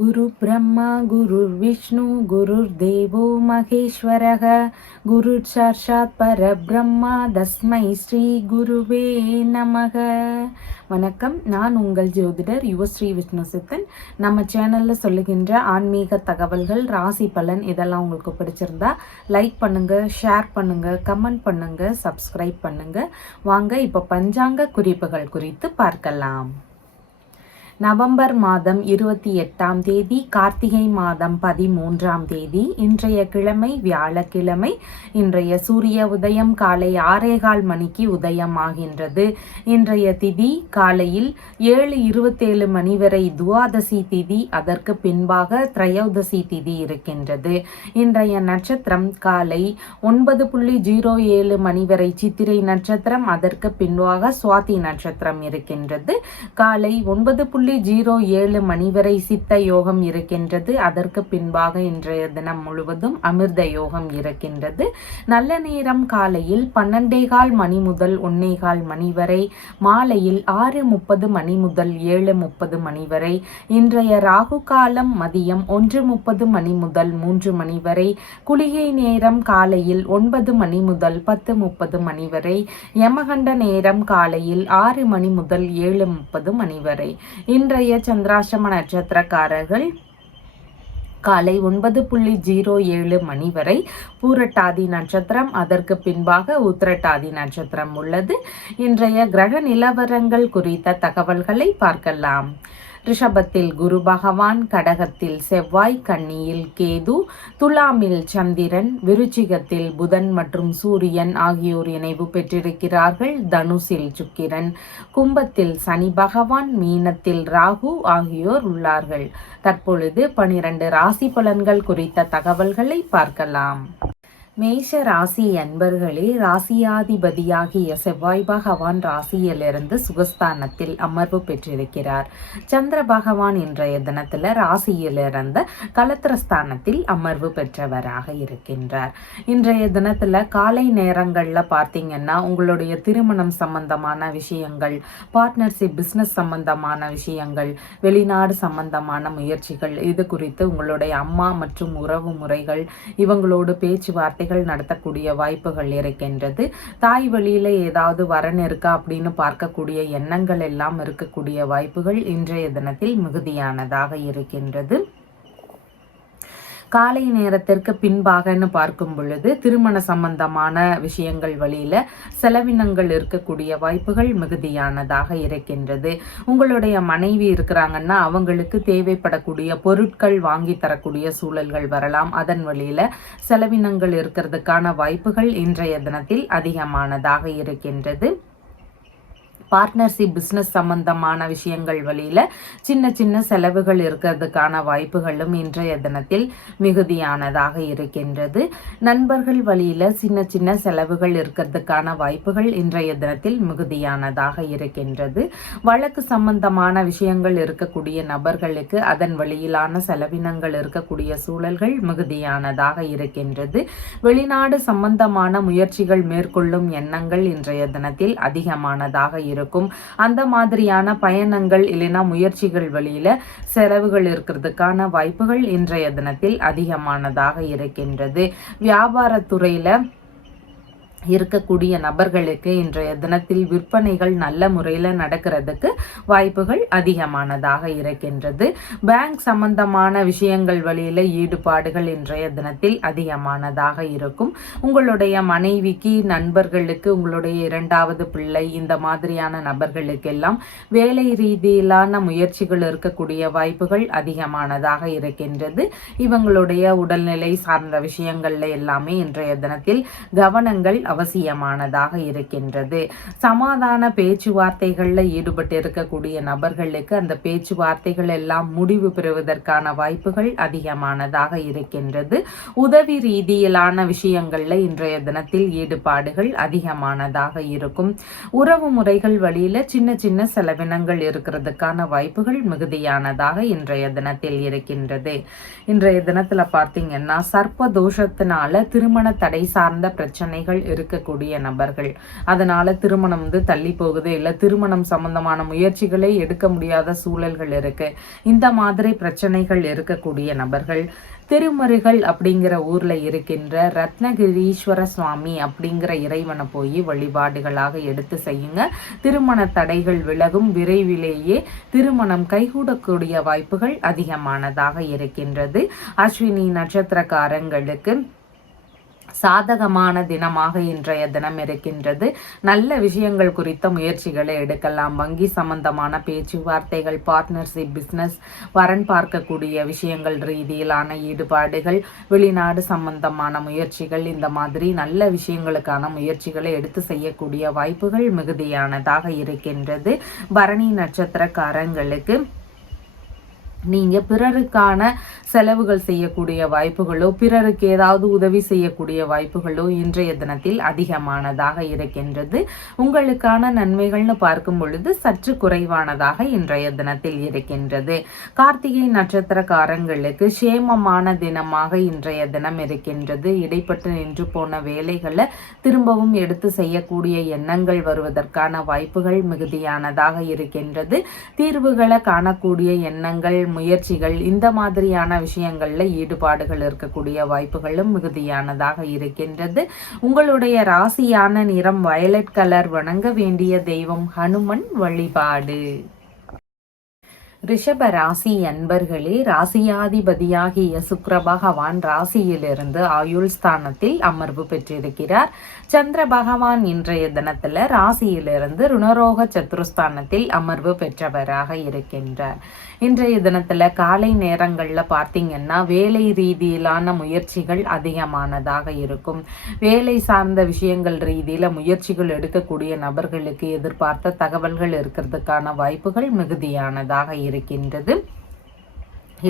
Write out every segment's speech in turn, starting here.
குரு பிரம்மா குரு விஷ்ணு குருர் தேவோ மகேஸ்வரக குரு சாட்சாத் பரபிரம்மா தஸ்மை ஸ்ரீ குருவே நமக. வணக்கம், நான் உங்கள் ஜோதிடர் யுவஸ்ரீ விஷ்ணு சித்தன். நம்ம சேனலில் சொல்லுகின்ற ஆன்மீக தகவல்கள், ராசி பலன் இதெல்லாம் உங்களுக்கு பிடிச்சிருந்தா லைக் பண்ணுங்கள், ஷேர் பண்ணுங்கள், கமெண்ட் பண்ணுங்கள், சப்ஸ்கிரைப் பண்ணுங்கள். வாங்க இப்போ பஞ்சாங்க குறிப்புகள் குறித்து பார்க்கலாம். நவம்பர் மாதம் 28ஆம் தேதி, கார்த்திகை மாதம் 13ஆம் தேதி. இன்றைய கிழமை வியாழக்கிழமை. இன்றைய சூரிய உதயம் காலை 6:15 மணிக்கு உதயமாகின்றது. இன்றைய திதி காலையில் 7:27 மணி வரை துவாதசி திதி, அதற்கு பின்பாக திரையோதசி திதி இருக்கின்றது. இன்றைய நட்சத்திரம் காலை 9:07 மணி வரை சித்திரை நட்சத்திரம், அதற்கு பின்பாக சுவாதி நட்சத்திரம் இருக்கின்றது. காலை 9:07 மணி வரை சித்த யோகம் இருக்கின்றது. அதற்கு பின்பாக இன்றைய தினம் முழுவதும் அமிர்த யோகம் இருக்கின்றது. நல்ல நேரம் காலையில் 12:15 மணி முதல் 1:15 மணி வரை, மாலையில் 6:30 மணி முதல் 7:30 மணி வரை. இன்றைய ராகு காலம் மதியம் 1:30 மணி முதல் 3 மணி வரை. குளிகை நேரம் காலையில் 9 மணி முதல் 10:30 மணி வரை. யமகண்ட நேரம் காலையில் 6 மணி முதல் 7:30 மணி வரை. இன்றைய சந்திராஷ்டம நட்சத்திரக்காரர்கள் காலை 9:07 மணி வரை பூரட்டாதி நட்சத்திரம், அதற்கு பின்பாக உத்திரட்டாதி நட்சத்திரம் உள்ளது. இன்றைய கிரக நிலவரங்கள் குறித்த தகவல்களை பார்க்கலாம். ரிஷபத்தில் குரு பகவான், கடகத்தில் செவ்வாய், கன்னியில் கேது, துலாமில் சந்திரன், விருச்சிகத்தில் புதன் மற்றும் சூரியன் ஆகியோர் இணைவு பெற்றிருக்கிறார்கள். தனுசில் சுக்கிரன், கும்பத்தில் சனி பகவான், மீனத்தில் ராகு ஆகியோர் உள்ளார்கள். தற்பொழுது 12 ராசி பலன்கள் குறித்த தகவல்களை பார்க்கலாம். மேஷ ராசி அன்பர்களே, ராசியாதிபதியாகிய செவ்வாய் பகவான் ராசியிலிருந்து சுகஸ்தானத்தில் அமர்வு பெற்றிருக்கிறார். சந்திர பகவான் இன்றைய தினத்தில் ராசியிலிருந்து கலத்திரஸ்தானத்தில் அமர்வு பெற்றவராக இருக்கின்றார். இன்றைய தினத்தில் காலை நேரங்களில் பார்த்தீங்கன்னா உங்களுடைய திருமணம் சம்பந்தமான விஷயங்கள், பார்ட்னர்ஷிப் பிஸ்னஸ் சம்பந்தமான விஷயங்கள், வெளிநாடு சம்பந்தமான முயற்சிகள், இது குறித்து உங்களுடைய அம்மா மற்றும் உறவு முறைகள் இவங்களோடு பேச்சுவார்த்தை நடத்தக்கூடிய வாய்ப்புகள் இருக்கின்றது. தாய் வழியில ஏதாவது வரன் இருக்கா அப்படின்னு பார்க்கக்கூடிய எண்ணங்கள் எல்லாம் இருக்கக்கூடிய வாய்ப்புகள் இன்றைய தினத்தில் மிகுதியானதாக இருக்கின்றது. காலை நேரத்திற்கு பின்பாகன்னு பார்க்கும் பொழுது திருமண சம்பந்தமான விஷயங்கள் வழியில செலவினங்கள் இருக்கக்கூடிய வாய்ப்புகள் மிகுதியானதாக இருக்கின்றது. உங்களுடைய மனைவி இருக்கிறாங்கன்னா அவங்களுக்கு தேவைப்படக்கூடிய பொருட்கள் வாங்கி தரக்கூடிய சூழல்கள் வரலாம். அதன் வழியில செலவினங்கள் இருக்கிறதுக்கான வாய்ப்புகள் இன்றைய தினத்தில் அதிகமானதாக இருக்கின்றது. பார்ட்னர்ஷிப் பிஸ்னஸ் சம்பந்தமான விஷயங்கள் வழியில் சின்ன சின்ன செலவுகள் இருக்கிறதுக்கான வாய்ப்புகளும் இன்றைய தினத்தில் மிகுதியானதாக இருக்கின்றது. நண்பர்கள் வழியில் சின்ன சின்ன செலவுகள் இருக்கிறதுக்கான வாய்ப்புகள் இன்றைய தினத்தில் மிகுதியானதாக இருக்கின்றது. வழக்கு சம்பந்தமான விஷயங்கள் இருக்கக்கூடிய நபர்களுக்கு அதன் வழியிலான செலவினங்கள் இருக்கக்கூடிய சூழல்கள் மிகுதியானதாக இருக்கின்றது. வெளிநாடு சம்பந்தமான முயற்சிகள் மேற்கொள்ளும் எண்ணங்கள் இன்றைய தினத்தில் அதிகமானதாக இருக்கும். அந்த மாதிரியான பயணங்கள் இல்லைனா முயற்சிகள் வழியில செலவுகள் இருக்கிறதுக்கான வாய்ப்புகள் இன்றைய தினத்தில் அதிகமானதாக இருக்கின்றது. வியாபாரத்துறையில இருக்கக்கூடிய நபர்களுக்கு இன்றைய தினத்தில் விற்பனைகள் நல்ல முறையில் நடக்கிறதுக்கு வாய்ப்புகள் அதிகமானதாக இருக்கின்றது. பேங்க் சம்பந்தமான விஷயங்கள் வழியில் ஈடுபாடுகள் இன்றைய தினத்தில் அதிகமானதாக இருக்கும். உங்களுடைய மனைவிக்கு, நண்பர்களுக்கு, உங்களுடைய இரண்டாவது பிள்ளை இந்த மாதிரியான நபர்களுக்கெல்லாம் வேலை ரீதியிலான முயற்சிகள் இருக்கக்கூடிய வாய்ப்புகள் அதிகமானதாக இருக்கின்றது. இவங்களுடைய உடல்நிலை சார்ந்த விஷயங்கள்ல எல்லாமே இன்றைய தினத்தில் கவனங்கள் அவசியமானதாக இருக்கின்றது. சமாதான பேச்சுவார்த்தைகளில் ஈடுபட்டு இருக்கக்கூடிய நபர்களுக்கு அந்த பேச்சுவார்த்தைகள் எல்லாம் முடிவு பெறுவதற்கான வாய்ப்புகள் அதிகமானதாக இருக்கின்றது. உதவி ரீதியிலான விஷயங்கள்ல இன்றைய தினத்தில் ஈடுபாடுகள் அதிகமானதாக இருக்கும். உறவு முறைகள் வழியில சின்ன சின்ன செலவினங்கள் இருக்கிறதுக்கான வாய்ப்புகள் மிகுதியானதாக இன்றைய தினத்தில் இருக்கின்றது. இன்றைய தினத்துல பார்த்தீங்கன்னா சர்ப்ப தோஷத்தினால திருமண தடை சார்ந்த பிரச்சனைகள் இருக்கக்கூடிய நபர்கள். அதனால திருமணம் தள்ளி போகுது, இல்லை திருமணம் சம்பந்தமான முயற்சிகளை எடுக்க முடியாத சூழல்கள் இருக்கு, இந்த மாதிரி பிரச்சனைகள் இருக்கக்கூடிய நபர்கள் திருமருகல் அப்படிங்கிற ஊர்ல இருக்கின்ற ரத்னகிரீஸ்வர சுவாமி அப்படிங்கிற இறைவனை போய் வழிபாடுகளாக எடுத்து செய்யுங்க. திருமண தடைகள் விலகும். விரைவிலேயே திருமணம் கைகூடக்கூடிய வாய்ப்புகள் அதிகமானதாக இருக்கின்றது. அஸ்வினி நட்சத்திரக்காரங்களுக்கு சாதகமான தினமாக இன்றைய தினம் இருக்கின்றது. நல்ல விஷயங்கள் குறித்த முயற்சிகளை எடுக்கலாம். வங்கி சம்பந்தமான பேச்சுவார்த்தைகள், பார்ட்னர்ஷிப், பிஸ்னஸ், வரன் பார்க்கக்கூடிய விஷயங்கள் ரீதியிலான ஈடுபாடுகள், வெளிநாடு சம்பந்தமான முயற்சிகள், இந்த மாதிரி நல்ல விஷயங்களுக்கான முயற்சிகளை எடுத்து செய்யக்கூடிய வாய்ப்புகள் மிகுதியானதாக இருக்கின்றது. பரணி நட்சத்திரக்காரங்களுக்கு நீங்கள் பிறருக்கான செலவுகள் செய்யக்கூடிய வாய்ப்புகளோ, பிறருக்கு ஏதாவது உதவி செய்யக்கூடிய வாய்ப்புகளோ இன்றைய தினத்தில் அதிகமானதாக இருக்கின்றது. உங்களுக்கான நன்மைகள்னு பார்க்கும் பொழுது சற்று குறைவானதாக இன்றைய தினத்தில் இருக்கின்றது. கார்த்திகை நட்சத்திரக்காரங்களுக்கு சேமமான தினமாக இன்றைய தினம் இருக்கின்றது. இடைப்பட்டு நின்று போன வேலைகளை திரும்பவும் எடுத்து செய்யக்கூடிய எண்ணங்கள் வருவதற்கான வாய்ப்புகள் மிகுதியானதாக இருக்கின்றது. தீர்வுகளை காணக்கூடிய எண்ணங்கள், முயற்சிகள், இந்த மாதிரியான விஷயங்கள்ல ஈடுபாடுகள் இருக்கக்கூடிய வாய்ப்புகளும் மிகுதியானதாக இருக்கின்றது. உங்களுடைய ராசியான நிறம் வயலட் கலர். வணங்க வேண்டிய தெய்வம் ஹனுமன் வழிபாடு. ரிஷப ராசி அன்பர்களே, ராசியாதிபதியாகிய சுக்கிர பகவான் ராசியிலிருந்து ஆயுள் ஸ்தானத்தில் அமர்வு பெற்றிருக்கிறார். சந்திர பகவான் இன்றைய தினத்துல ராசியிலிருந்து ருணரோக சத்துருஸ்தானத்தில் அமர்வு பெற்றவராக இருக்கின்றார். இன்றைய தினத்துல காலை நேரங்கள்ல பார்த்தீங்கன்னா வேலை ரீதியிலான முயற்சிகள் அதிகமானதாக இருக்கும். வேலை சார்ந்த விஷயங்கள் ரீதியில முயற்சிகள் எடுக்கக்கூடிய நபர்களுக்கு எதிர்பார்த்த தகவல்கள் இருக்கிறதுக்கான வாய்ப்புகள் மிகுதியானதாக இருக்கின்றது.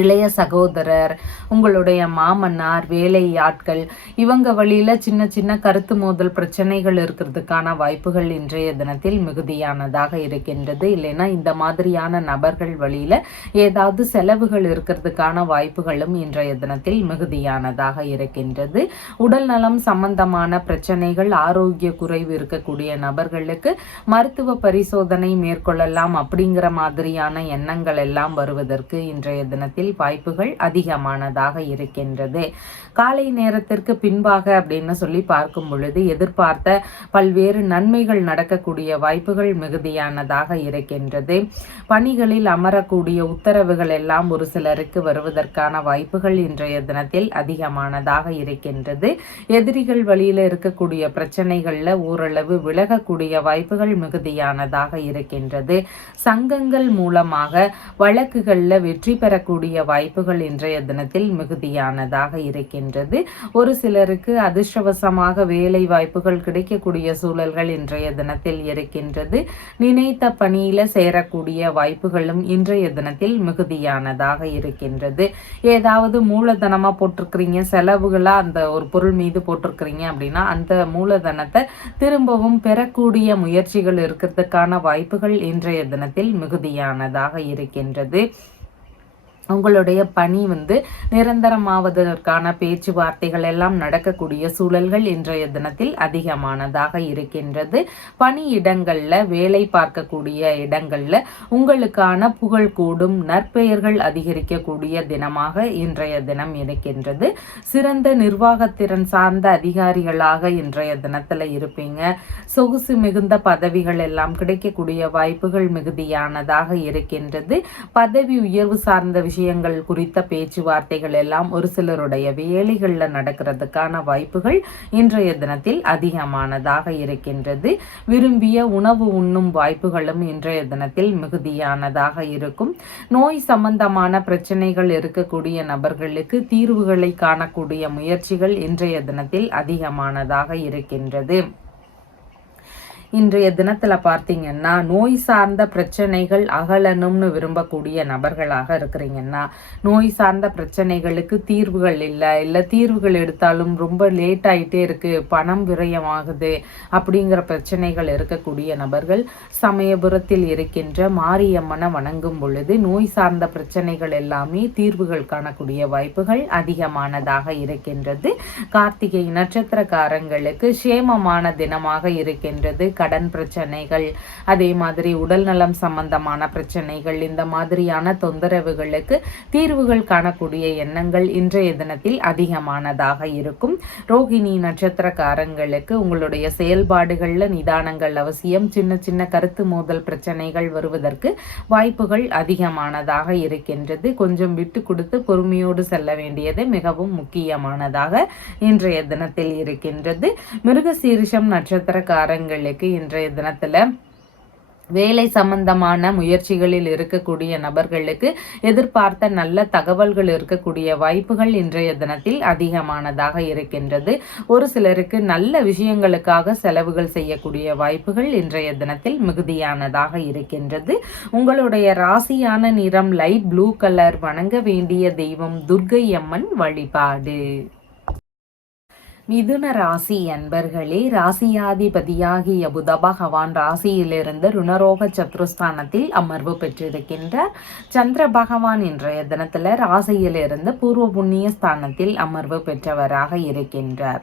இளைய சகோதரர், உங்களுடைய மாமன்னார், வேலை ஆட்கள், இவங்க வழியில சின்ன சின்ன கருத்து மோதல் பிரச்சனைகள் இருக்கிறதுக்கான வாய்ப்புகள் இன்றைய தினத்தில் மிகுதியானதாக இருக்கின்றது. இல்லைன்னா இந்த மாதிரியான நபர்கள் வழியில ஏதாவது செலவுகள் இருக்கிறதுக்கான வாய்ப்புகளும் இன்றைய தினத்தில் மிகுதியானதாக இருக்கின்றது. உடல் நலம் சம்பந்தமான பிரச்சனைகள், ஆரோக்கிய குறைவு இருக்கக்கூடிய நபர்களுக்கு மருத்துவ பரிசோதனை மேற்கொள்ளலாம் அப்படிங்கிற மாதிரியான எண்ணங்கள் எல்லாம் வருவதற்கு இன்றைய தினத்தில் வாய்ப்புகள் அதிகமானதாக இருக்கின்றது. காலை நேரத்திற்கு பின்பாக அப்படின்னு சொல்லி பார்க்கும் பொழுது எதிர்பார்த்த பல்வேறு நன்மைகள் நடக்கக்கூடிய வாய்ப்புகள் மிகுதியானதாக இருக்கின்றது. பணிகளில் அமரக்கூடிய உத்தரவுகள் எல்லாம் ஒரு சிலருக்கு வருவதற்கான வாய்ப்புகள் இன்றைய தினத்தில் அதிகமானதாக இருக்கின்றது. எதிரிகள் வழியில இருக்கக்கூடிய பிரச்சனைகள்ல ஓரளவு விலகக்கூடிய வாய்ப்புகள் மிகுதியானதாக இருக்கின்றது. சங்கங்கள் மூலமாக வழக்குகள்ல வெற்றி பெறக்கூடிய வாய்ப்புகள் இன்றைய தினத்தில் மிகுதியானதாக இருக்கின்றது. ஒரு சிலருக்கு அதிர்ஷ்டவசமாக வேலை வாய்ப்புகள் கிடைக்கக்கூடிய சூழல்கள் இன்றைய தினத்தில் இருக்கின்றது. நினைத்த பணியில சேரக்கூடிய வாய்ப்புகளும் இன்றைய தினத்தில் மிகுதியானதாக இருக்கின்றது. ஏதாவது மூலதனமா போட்டிருக்கிறீங்க, செலவுகளா அந்த ஒரு பொருள் மீது போட்டிருக்கிறீங்க அப்படின்னா அந்த மூலதனத்தை திரும்பவும் பெறக்கூடிய முயற்சிகள் இருக்கிறதுக்கான வாய்ப்புகள் இன்றைய தினத்தில் மிகுதியானதாக இருக்கின்றது. உங்களுடைய பணி நிரந்தரமாவதற்கான பேச்சுவார்த்தைகள் எல்லாம் நடக்கக்கூடிய சூழல்கள் இன்றைய தினத்தில் அதிகமானதாக இருக்கின்றது. பணியிடங்கள்ல, வேலை பார்க்கக்கூடிய இடங்கள்ல உங்களுக்கான புகழ் கூடும், நற்பெயர்கள் அதிகரிக்கக்கூடிய தினமாக இன்றைய தினம் இருக்கின்றது. சிறந்த நிர்வாகத்திறன் சார்ந்த அதிகாரிகளாக இன்றைய தினத்துல இருப்பீங்க. சொகுசு மிகுந்த பதவிகள் எல்லாம் கிடைக்கக்கூடிய வாய்ப்புகள் மிகுதியானதாக இருக்கின்றது. பதவி உயர்வு சார்ந்த விஷயங்கள் குறித்த பேச்சுவார்த்தைகள் எல்லாம் ஒரு சிலருடைய வேலைகள்ல நடக்கிறதுக்கான வாய்ப்புகள் இன்றைய தினத்தில் அதிகமானதாக இருக்கின்றது. விரும்பிய உணவு உண்ணும் வாய்ப்புகளும் இன்றைய தினத்தில் மிகுதியானதாக இருக்கும். நோய் சம்பந்தமான பிரச்சனைகள் இருக்கக்கூடிய நபர்களுக்கு தீர்வுகளை காணக்கூடிய முயற்சிகள் இன்றைய தினத்தில் அதிகமானதாக இருக்கின்றது. இன்றைய தினத்தில் பார்த்தீங்கன்னா நோய் சார்ந்த பிரச்சனைகள் அகலணும்னு விரும்பக்கூடிய நபர்களாக இருக்கிறீங்கன்னா, நோய் சார்ந்த பிரச்சனைகளுக்கு தீர்வுகள் இல்லை தீர்வுகள் எடுத்தாலும் ரொம்ப லேட் ஆகிட்டே இருக்குது, பணம் விரயமாகுது அப்படிங்கிற பிரச்சனைகள் இருக்கக்கூடிய நபர்கள் சமயபுரத்தில் இருக்கின்ற மாரியம்மனை வணங்கும் பொழுது நோய் சார்ந்த பிரச்சனைகள் எல்லாமே தீர்வுகள் காணக்கூடிய வாய்ப்புகள் அதிகமானதாக இருக்கின்றது. கார்த்திகை நட்சத்திரக்காரங்களுக்கு சேமமான தினமாக இருக்கின்றது. கடன் பிரச்சனைகள், அதே மாதிரி உடல் நலம் சம்பந்தமான பிரச்சனைகள், இந்த மாதிரியான தொந்தரவுகளுக்கு தீர்வுகள் காணக்கூடிய எண்ணங்கள் இன்றைய தினத்தில் அதிகமானதாக இருக்கும். ரோகிணி நட்சத்திரக்காரங்களுக்கு உங்களுடைய செயல்பாடுகளில் நிதானங்கள் அவசியம். சின்ன சின்ன கருத்து மோதல் பிரச்சனைகள் வருவதற்கு வாய்ப்புகள் அதிகமானதாக இருக்கின்றது. கொஞ்சம் விட்டு கொடுத்து பொறுமையோடு செல்ல வேண்டியது மிகவும் முக்கியமானதாக இன்றைய தினத்தில் இருக்கின்றது. மிருகசீரிஷம் நட்சத்திரக்காரங்களுக்கு இன்றைய தினத்துல வேலை சம்பந்தமான முயற்சிகளில் இருக்கக்கூடிய நபர்களுக்கு எதிர்பார்த்த நல்ல தகவல்கள் இருக்கக்கூடிய வாய்ப்புகள் இன்றைய தினத்தில் அதிகமானதாக இருக்கின்றது. ஒரு சிலருக்கு நல்ல விஷயங்களுக்காக செலவுகள் செய்யக்கூடிய வாய்ப்புகள் இன்றைய தினத்தில் மிகுதியானதாக இருக்கின்றது. உங்களுடைய ராசியான நிறம் லைட் ப்ளூ கலர். வணங்க வேண்டிய தெய்வம் துர்க்கை அம்மன் வழிபாடு. மிதுன ராசி அன்பர்களே, ராசியாதிபதியாகிய புத பகவான் ராசியிலிருந்து ருணரோக சத்ருஸ்தானத்தில் அமர்வு பெற்றிருக்கின்றார். சந்திர பகவான் இன்றைய தினத்தில் ராசியிலிருந்து பூர்வ புண்ணிய ஸ்தானத்தில் அமர்வு பெற்றவராக இருக்கின்றார்.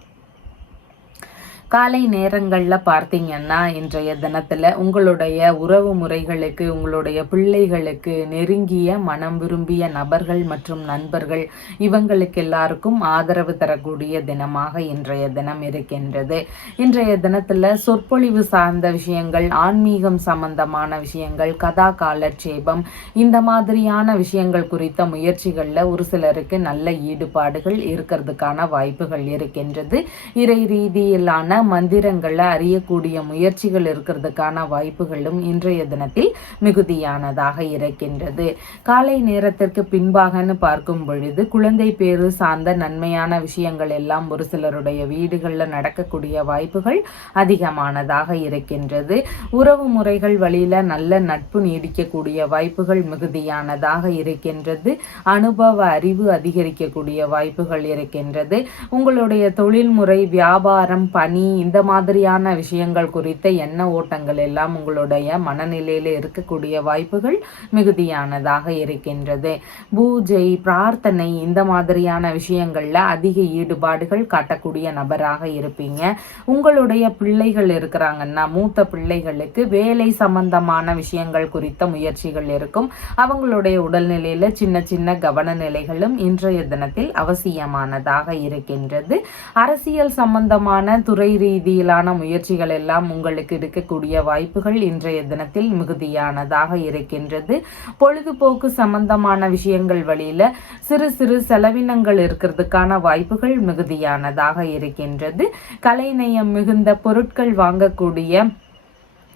காலை நேரங்களில் பார்த்தீங்கன்னா இன்றைய தினத்தில் உங்களுடைய உறவு முறைகளுக்கு, உங்களுடைய பிள்ளைகளுக்கு, நெருங்கிய மனம் விரும்பிய நபர்கள் மற்றும் நண்பர்கள் இவங்களுக்கு எல்லாருக்கும் ஆதரவு தரக்கூடிய தினமாக இன்றைய தினம் இருக்கின்றது. இன்றைய தினத்தில் சொற்பொழிவு சார்ந்த விஷயங்கள், ஆன்மீகம் சம்பந்தமான விஷயங்கள், கதா காலட்சேபம், இந்த மாதிரியான விஷயங்கள் குறித்த முயற்சிகளில் ஒரு சிலருக்கு நல்ல ஈடுபாடுகள் இருக்கிறதுக்கான வாய்ப்புகள் இருக்கின்றது. இறை ரீதியிலான மந்திரங்களை அறியக்கூடிய முயற்சிகள் இருக்கிறதுக்கான வாய்ப்புகளும் இன்றைய தினத்தில் மிகுதியானதாக இருக்கின்றது. காலை நேரத்திற்கு பின்பாகன்னு பார்க்கும் பொழுது குழந்தை பேரு சார்ந்த நன்மையான விஷயங்கள் எல்லாம் ஒரு சிலருடைய வீடுகளில் நடக்கக்கூடிய வாய்ப்புகள் அதிகமானதாக இருக்கின்றது. உறவு முறைகள் வழியில நல்ல நட்பு நீடிக்கக்கூடிய வாய்ப்புகள் மிகுதியானதாக இருக்கின்றது. அனுபவ அறிவு அதிகரிக்கக்கூடிய வாய்ப்புகள் இருக்கின்றது. உங்களுடைய தொழில்முறை, வியாபாரம், பணி, இந்த மாதிரியான விஷயங்கள் குறித்த எண்ண ஓட்டங்கள் எல்லாம் உங்களுடைய மனநிலையில் இருக்கக்கூடிய வாய்ப்புகள் மிகுதியானதாக இருக்கின்றது. பூஜை, பிரார்த்தனை, இந்த மாதிரியான விஷயங்கள்ல அதிக ஈடுபாடுகள் காட்டக்கூடிய நபராக இருப்பீங்க. உங்களுடைய பிள்ளைகள் இருக்கிறாங்கன்னா மூத்த பிள்ளைகளுக்கு வேலை சம்பந்தமான விஷயங்கள் குறித்த முயற்சிகள் இருக்கும். அவங்களுடைய உடல்நிலையில சின்ன சின்ன கவன நிலைகளும் இன்றைய தினத்தில் அவசியமானதாக இருக்கின்றது. அரசியல் சம்பந்தமான துறை ரீதியிலான முயற்சிகள் எல்லாம் உங்களுக்கு இருக்கக்கூடிய வாய்ப்புகள் இன்றைய தினத்தில் மிகுதியானதாக இருக்கின்றது. பொழுதுபோக்கு சம்பந்தமான விஷயங்கள் வழியில சிறு சிறு செலவினங்கள் இருக்கிறதுக்கான வாய்ப்புகள் மிகுதியானதாக இருக்கின்றது. கலைநயம் மிகுந்த பொருட்கள் வாங்கக்கூடிய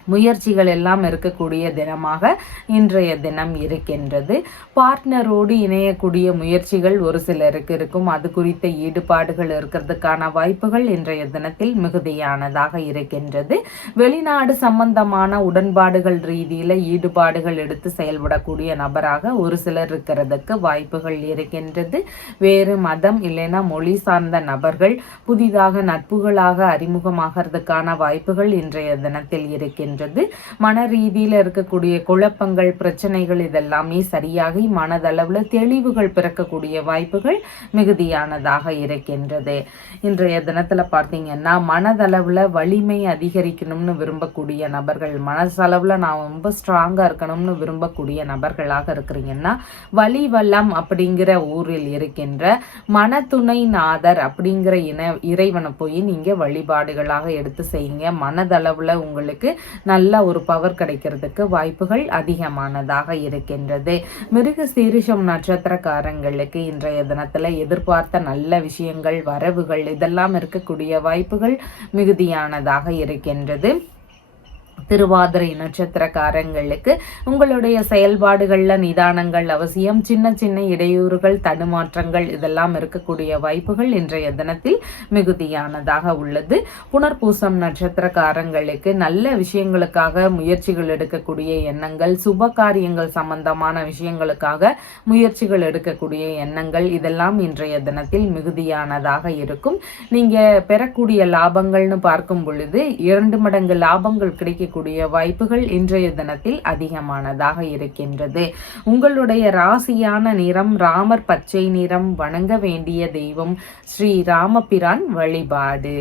முயற்சிகள் எல்லாம் இருக்கக்கூடிய தினமாக இன்றைய தினம் இருக்கின்றது. பார்ட்னரோடு இணையக்கூடிய முயற்சிகள் ஒரு சிலருக்கு இருக்கும். அது குறித்த ஈடுபாடுகள் இருக்கிறதுக்கான வாய்ப்புகள் இன்றைய தினத்தில் மிகுதியானதாக இருக்கின்றது. வெளிநாடு சம்பந்தமான உடன்பாடுகள் ரீதியில் ஈடுபாடுகள் எடுத்து செயல்படக்கூடிய நபராக ஒரு சிலர் இருக்கிறதுக்கு வாய்ப்புகள் இருக்கின்றது. வேறு மதம் இல்லைன்னா மொழி சார்ந்த நபர்கள் புதிதாக நட்புகளாக அறிமுகமாகிறதுக்கான வாய்ப்புகள் இன்றைய தினத்தில் இருக்கின்றது. மன ரீதியில் இருக்கக்கூடிய குழப்பங்கள், பிரச்சனைகள் இதெல்லாமே சரியாகி மனதளவுல தெளிவுகள் பிறக்கக்கூடிய வாய்ப்புகள் மிகுதியானதாக இருக்கின்றது. இன்றைய தினத்துல பார்த்தீங்கன்னா மனதளவுல வலிமை அதிகரிக்கணும்னு விரும்பக்கூடிய நபர்கள், மனசளவுல நான் ரொம்ப ஸ்ட்ராங்கா இருக்கணும்னு விரும்பக்கூடிய நபர்களாக இருக்கிறீங்கன்னா வலிவல்லம் அப்படிங்கிற ஊரில் இருக்கின்ற மனத்துணை நாதர் அப்படிங்கிற இறைவனை போய் நீங்க வழிபாடுகளாக எடுத்து செய்யுங்க. மனதளவுல உங்களுக்கு நல்ல ஒரு பவர் கிடைக்கிறதுக்கு வாய்ப்புகள் அதிகமானதாக இருக்கின்றது. மிருக சீரிஷம் நட்சத்திரக்காரங்களுக்கு இன்றைய தினத்துல எதிர்பார்த்த நல்ல விஷயங்கள், வரவுகள் இதெல்லாம் இருக்கக்கூடிய வாய்ப்புகள் மிகுதியானதாக இருக்கின்றது. திருவாதிரை நட்சத்திரக்காரங்களுக்கு உங்களுடைய செயல்பாடுகளில் நிதானங்கள் அவசியம். சின்ன சின்ன இடையூறுகள், தடுமாற்றங்கள் இதெல்லாம் இருக்கக்கூடிய வாய்ப்புகள் இன்றைய தினத்தில் மிகுதியானதாக உள்ளது. புனர்பூசம் நட்சத்திரக்காரங்களுக்கு நல்ல விஷயங்களுக்காக முயற்சிகள் எடுக்கக்கூடிய எண்ணங்கள், சுப காரியங்கள் சம்பந்தமான விஷயங்களுக்காக முயற்சிகள் எடுக்கக்கூடிய எண்ணங்கள் இதெல்லாம் இன்றைய தினத்தில் மிகுதியானதாக இருக்கும். நீங்க பெறக்கூடிய லாபங்கள்னு பார்க்கும் பொழுது 2 மடங்கு லாபங்கள் கிடைக்க வாய்ப்புகள் இன்றைய தினத்தில் அதிகமானதாக இருக்கின்றது. உங்களுடைய ராசியான நிறம் ராமர் பச்சை நிறம். வணங்க வேண்டிய தெய்வம் ஸ்ரீ ராமபிரான் வழிபாடு.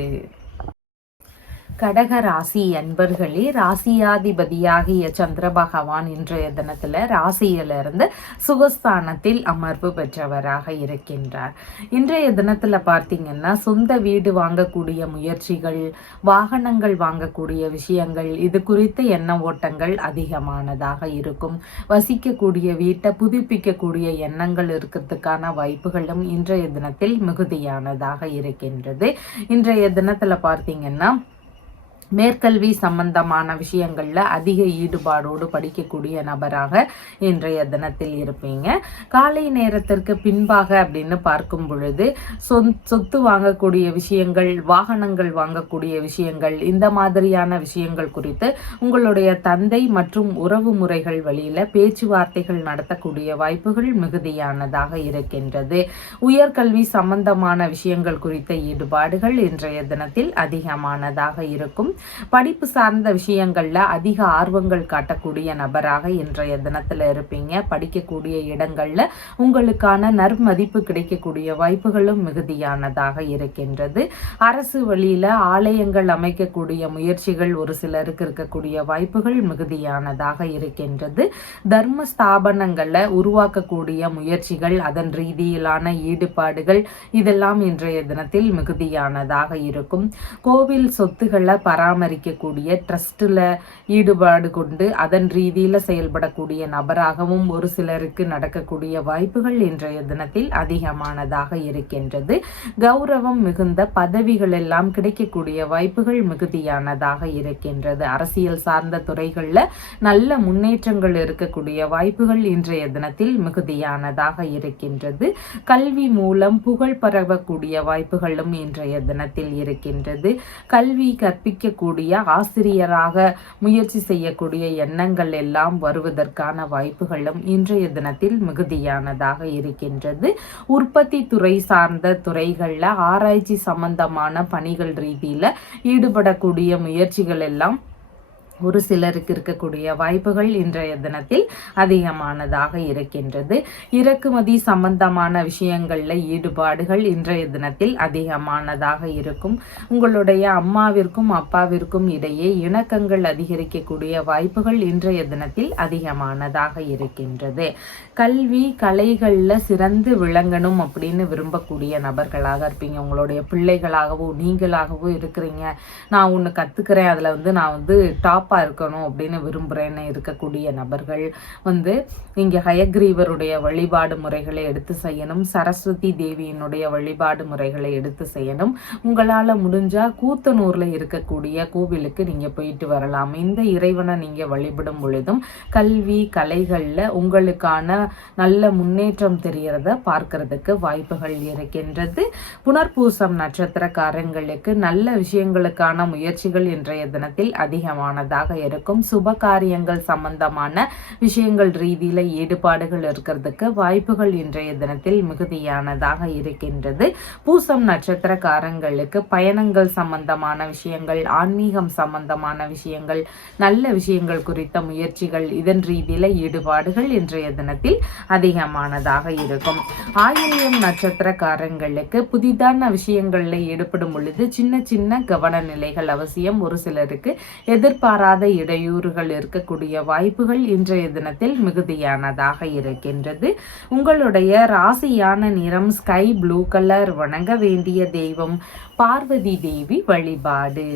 கடக ராசி அன்பர்களே, ராசியாதிபதியாகிய சந்திர பகவான் இன்றைய தினத்துல ராசியிலிருந்து சுகஸ்தானத்தில் அமர்வு பெற்றவராக இருக்கின்றார். இன்றைய தினத்துல பார்த்தீங்கன்னா சொந்த வீடு வாங்கக்கூடிய முயற்சிகள், வாகனங்கள் வாங்கக்கூடிய விஷயங்கள் இது குறித்த எண்ண ஓட்டங்கள் அதிகமானதாக இருக்கும். வசிக்கக்கூடிய வீட்டை புதுப்பிக்கக்கூடிய எண்ணங்கள் இருக்கிறதுக்கான வாய்ப்புகளும் இன்றைய தினத்தில் மிகுதியானதாக இருக்கின்றது. இன்றைய தினத்துல பார்த்தீங்கன்னா மேற்கல்வி சம்பந்தமான விஷயங்கள்ல அதிக ஈடுபாடோடு படிக்கக்கூடிய நபராக இன்றைய தினத்தில் இருப்பீங்க. காலை நேரத்திற்கு பின்பாக அப்படின்னு பார்க்கும் பொழுது சொத்து வாங்கக்கூடிய விஷயங்கள், வாகனங்கள் வாங்கக்கூடிய விஷயங்கள் இந்த மாதிரியான விஷயங்கள் குறித்து உங்களுடைய தந்தை மற்றும் உறவு முறைகள் வழியில பேச்சுவார்த்தைகள் நடத்தக்கூடிய வாய்ப்புகள் மிகுதியானதாக இருக்கின்றது. உயர்கல்வி சம்பந்தமான விஷயங்கள் குறித்த ஈடுபாடுகள் இன்றைய தினத்தில் அதிகமானதாக இருக்கும். படிப்பு சார்ந்த விஷயங்கள்ல அதிக ஆர்வங்கள் காட்டக்கூடிய நபராக இன்றைய தினத்துல இருப்பீங்க. படிக்கக்கூடிய இடங்கள்ல உங்களுக்கான நற்மதிப்பு கிடைக்கக்கூடிய வாய்ப்புகளும் மிகுதியானதாக இருக்கின்றது. அரசு வழியில ஆலயங்கள் அமைக்கக்கூடிய முயற்சிகள் ஒரு சிலருக்கு இருக்கக்கூடிய வாய்ப்புகள் மிகுதியானதாக இருக்கின்றது. தர்ம ஸ்தாபனங்கள்ல உருவாக்கக்கூடிய முயற்சிகள், அதன் ரீதியிலான ஈடுபாடுகள் இதெல்லாம் இன்றைய தினத்தில் மிகுதியானதாக இருக்கும். கோவில் சொத்துக்களை பராமரிக்கக்கூடிய ட்ரஸ்ட்ல ஈடுபாடு கொண்டு அதன் ரீதியில செயல்படக்கூடிய நபராகவும் ஒரு சிலருக்கு நடக்கக்கூடிய வாய்ப்புகள் இன்றைய தினத்தில் அதிகமானதாக இருக்கின்றது. கௌரவம் மிகுந்த பதவிகள் எல்லாம் கிடைக்கக்கூடிய வாய்ப்புகள் மிகுதியானதாக இருக்கின்றது. அரசியல் சார்ந்த துறைகள்ல நல்ல முன்னேற்றங்கள் இருக்கக்கூடிய வாய்ப்புகள் இன்றைய தினத்தில் மிகுதியானதாக இருக்கின்றது. கல்வி மூலம் புகழ் பரவக்கூடிய வாய்ப்புகளும் இன்றைய தினத்தில் இருக்கின்றது. கல்வி கற்பிக்கக்கூடிய ஆசிரியராக முயற்சி செய்யக்கூடிய எண்ணங்கள் எல்லாம் வருவதற்கான வாய்ப்புகளும் இன்றைய தினத்தில் மிகுதியானதாக இருக்கின்றது. உற்பத்தி துறை சார்ந்த துறைகள்ல ஆராய்ச்சி சம்பந்தமான பணிகள் ரீதியில ஈடுபடக்கூடிய முயற்சிகள் எல்லாம் ஒரு சிலருக்கு இருக்கக்கூடிய வாய்ப்புகள் இன்றைய தினத்தில் அதிகமானதாக இருக்கின்றது. இறக்குமதி சம்பந்தமான விஷயங்கள்ல ஈடுபாடுகள் இன்றைய தினத்தில் அதிகமானதாக இருக்கும். உங்களுடைய அம்மாவிற்கும் அப்பாவிற்கும் இடையே இணக்கங்கள் அதிகரிக்கக்கூடிய வாய்ப்புகள் இன்றைய தினத்தில் அதிகமானதாக இருக்கின்றது. கல்வி கலைகள்ல சிறந்து விளங்கணும் அப்படின்னு விரும்பக்கூடிய நபர்களாக இருப்பீங்க. உங்களுடைய பிள்ளைகளாகவோ நீங்களாகவோ இருக்கிறீங்க. நான் ஒன்று கத்துக்கிறேன், அதுல நான் டாப் இருக்கணும் அப்படின்னு விரும்புகிறேன்னு இருக்கக்கூடிய நபர்கள் இங்கே ஹயக்ரீவருடைய வழிபாடு முறைகளை எடுத்து செய்யணும். சரஸ்வதி தேவியினுடைய வழிபாடு முறைகளை எடுத்து செய்யணும். உங்களால் முடிஞ்சா கூத்தனூர்ல இருக்கக்கூடிய கோவிலுக்கு நீங்க போயிட்டு வரலாம். இந்த இறைவனை நீங்க வழிபடும் பொழுதும் கல்வி கலைகள்ல உங்களுக்கான நல்ல முன்னேற்றம் தெரியறத பார்க்கறதுக்கு வாய்ப்புகள் இருக்கின்றது. புனர்பூசம் நட்சத்திரக்காரங்களுக்கு நல்ல விஷயங்களுக்கான முயற்சிகள் இன்றைய தினத்தில் அதிகமானதாக இருக்கும். சுப காரியங்கள் சம்பந்தமான விஷயங்கள் ரீதியில ஈடுபாடுகள் இருக்கிறதுக்கு வாய்ப்புகள் இன்றைய தினத்தில் மிகுதியானதாக இருக்கின்றது. பூசம் நட்சத்திரக்காரங்களுக்கு பயணங்கள் சம்பந்தமான விஷயங்கள், ஆன்மீகம் சம்பந்தமான விஷயங்கள், நல்ல விஷயங்கள் குறித்த முயற்சிகள் இதன் ரீதியில ஈடுபாடுகள் இன்றைய தினத்தில் அதிகமானதாக இருக்கும். ஆயில்யம் நட்சத்திரக்காரங்களுக்கு புதிதான விஷயங்கள்ல ஈடுபடும் பொழுது சின்ன சின்ன கவன நிலைகள் அவசியம். ஒரு சிலருக்கு எதிர்பாராத இடையூறுகள் இருக்கக்கூடிய வாய்ப்புகள் இன்றைய தினத்தில் மிகுதியானதாக இருக்கின்றது. உங்களுடைய ராசியான நிறம் ஸ்கை ப்ளூ கலர். வணங்க வேண்டிய தெய்வம் பார்வதி தேவி வழிபாடு.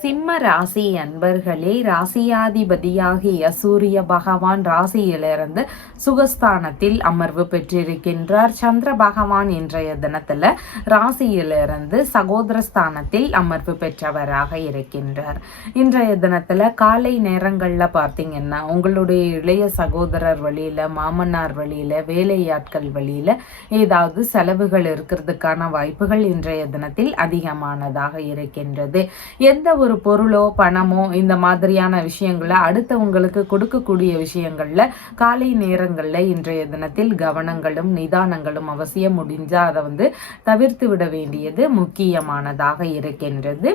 சிம்ம ராசி அன்பர்களே, ராசியாதிபதியாகிய சூரிய பகவான் ராசியிலிருந்து சுகஸ்தானத்தில் அமர்வு பெற்றிருக்கின்றார். சந்திர பகவான் இன்றைய தினத்துல ராசியிலிருந்து சகோதரஸ்தானத்தில் அமர்வு பெற்றவராக இருக்கின்றார். இன்றைய தினத்துல காலை நேரங்கள்ல பார்த்தீங்கன்னா உங்களுடைய இளைய சகோதரர் வழியில, மாமனார் வழியில, வேலையாட்கள் வழியில ஏதாவது செலவுகள் இருக்கிறதுக்கான வாய்ப்புகள் இன்றைய தினத்தில் அதிகமானதாக இருக்கின்றது. எந்த ஒரு பொருளோ பணமோ இந்த மாதிரியான விஷயங்களை அடுத்தவங்களுக்கு கொடுக்கக்கூடிய விஷயங்கள்ல காலை நேரங்கள்ல இன்றைய தினத்தில் கவனங்களும் நிதானங்களும் அவசியம். முடிஞ்சா அதை தவிர்த்து விட வேண்டியது முக்கியமானதாக இருக்கின்றது.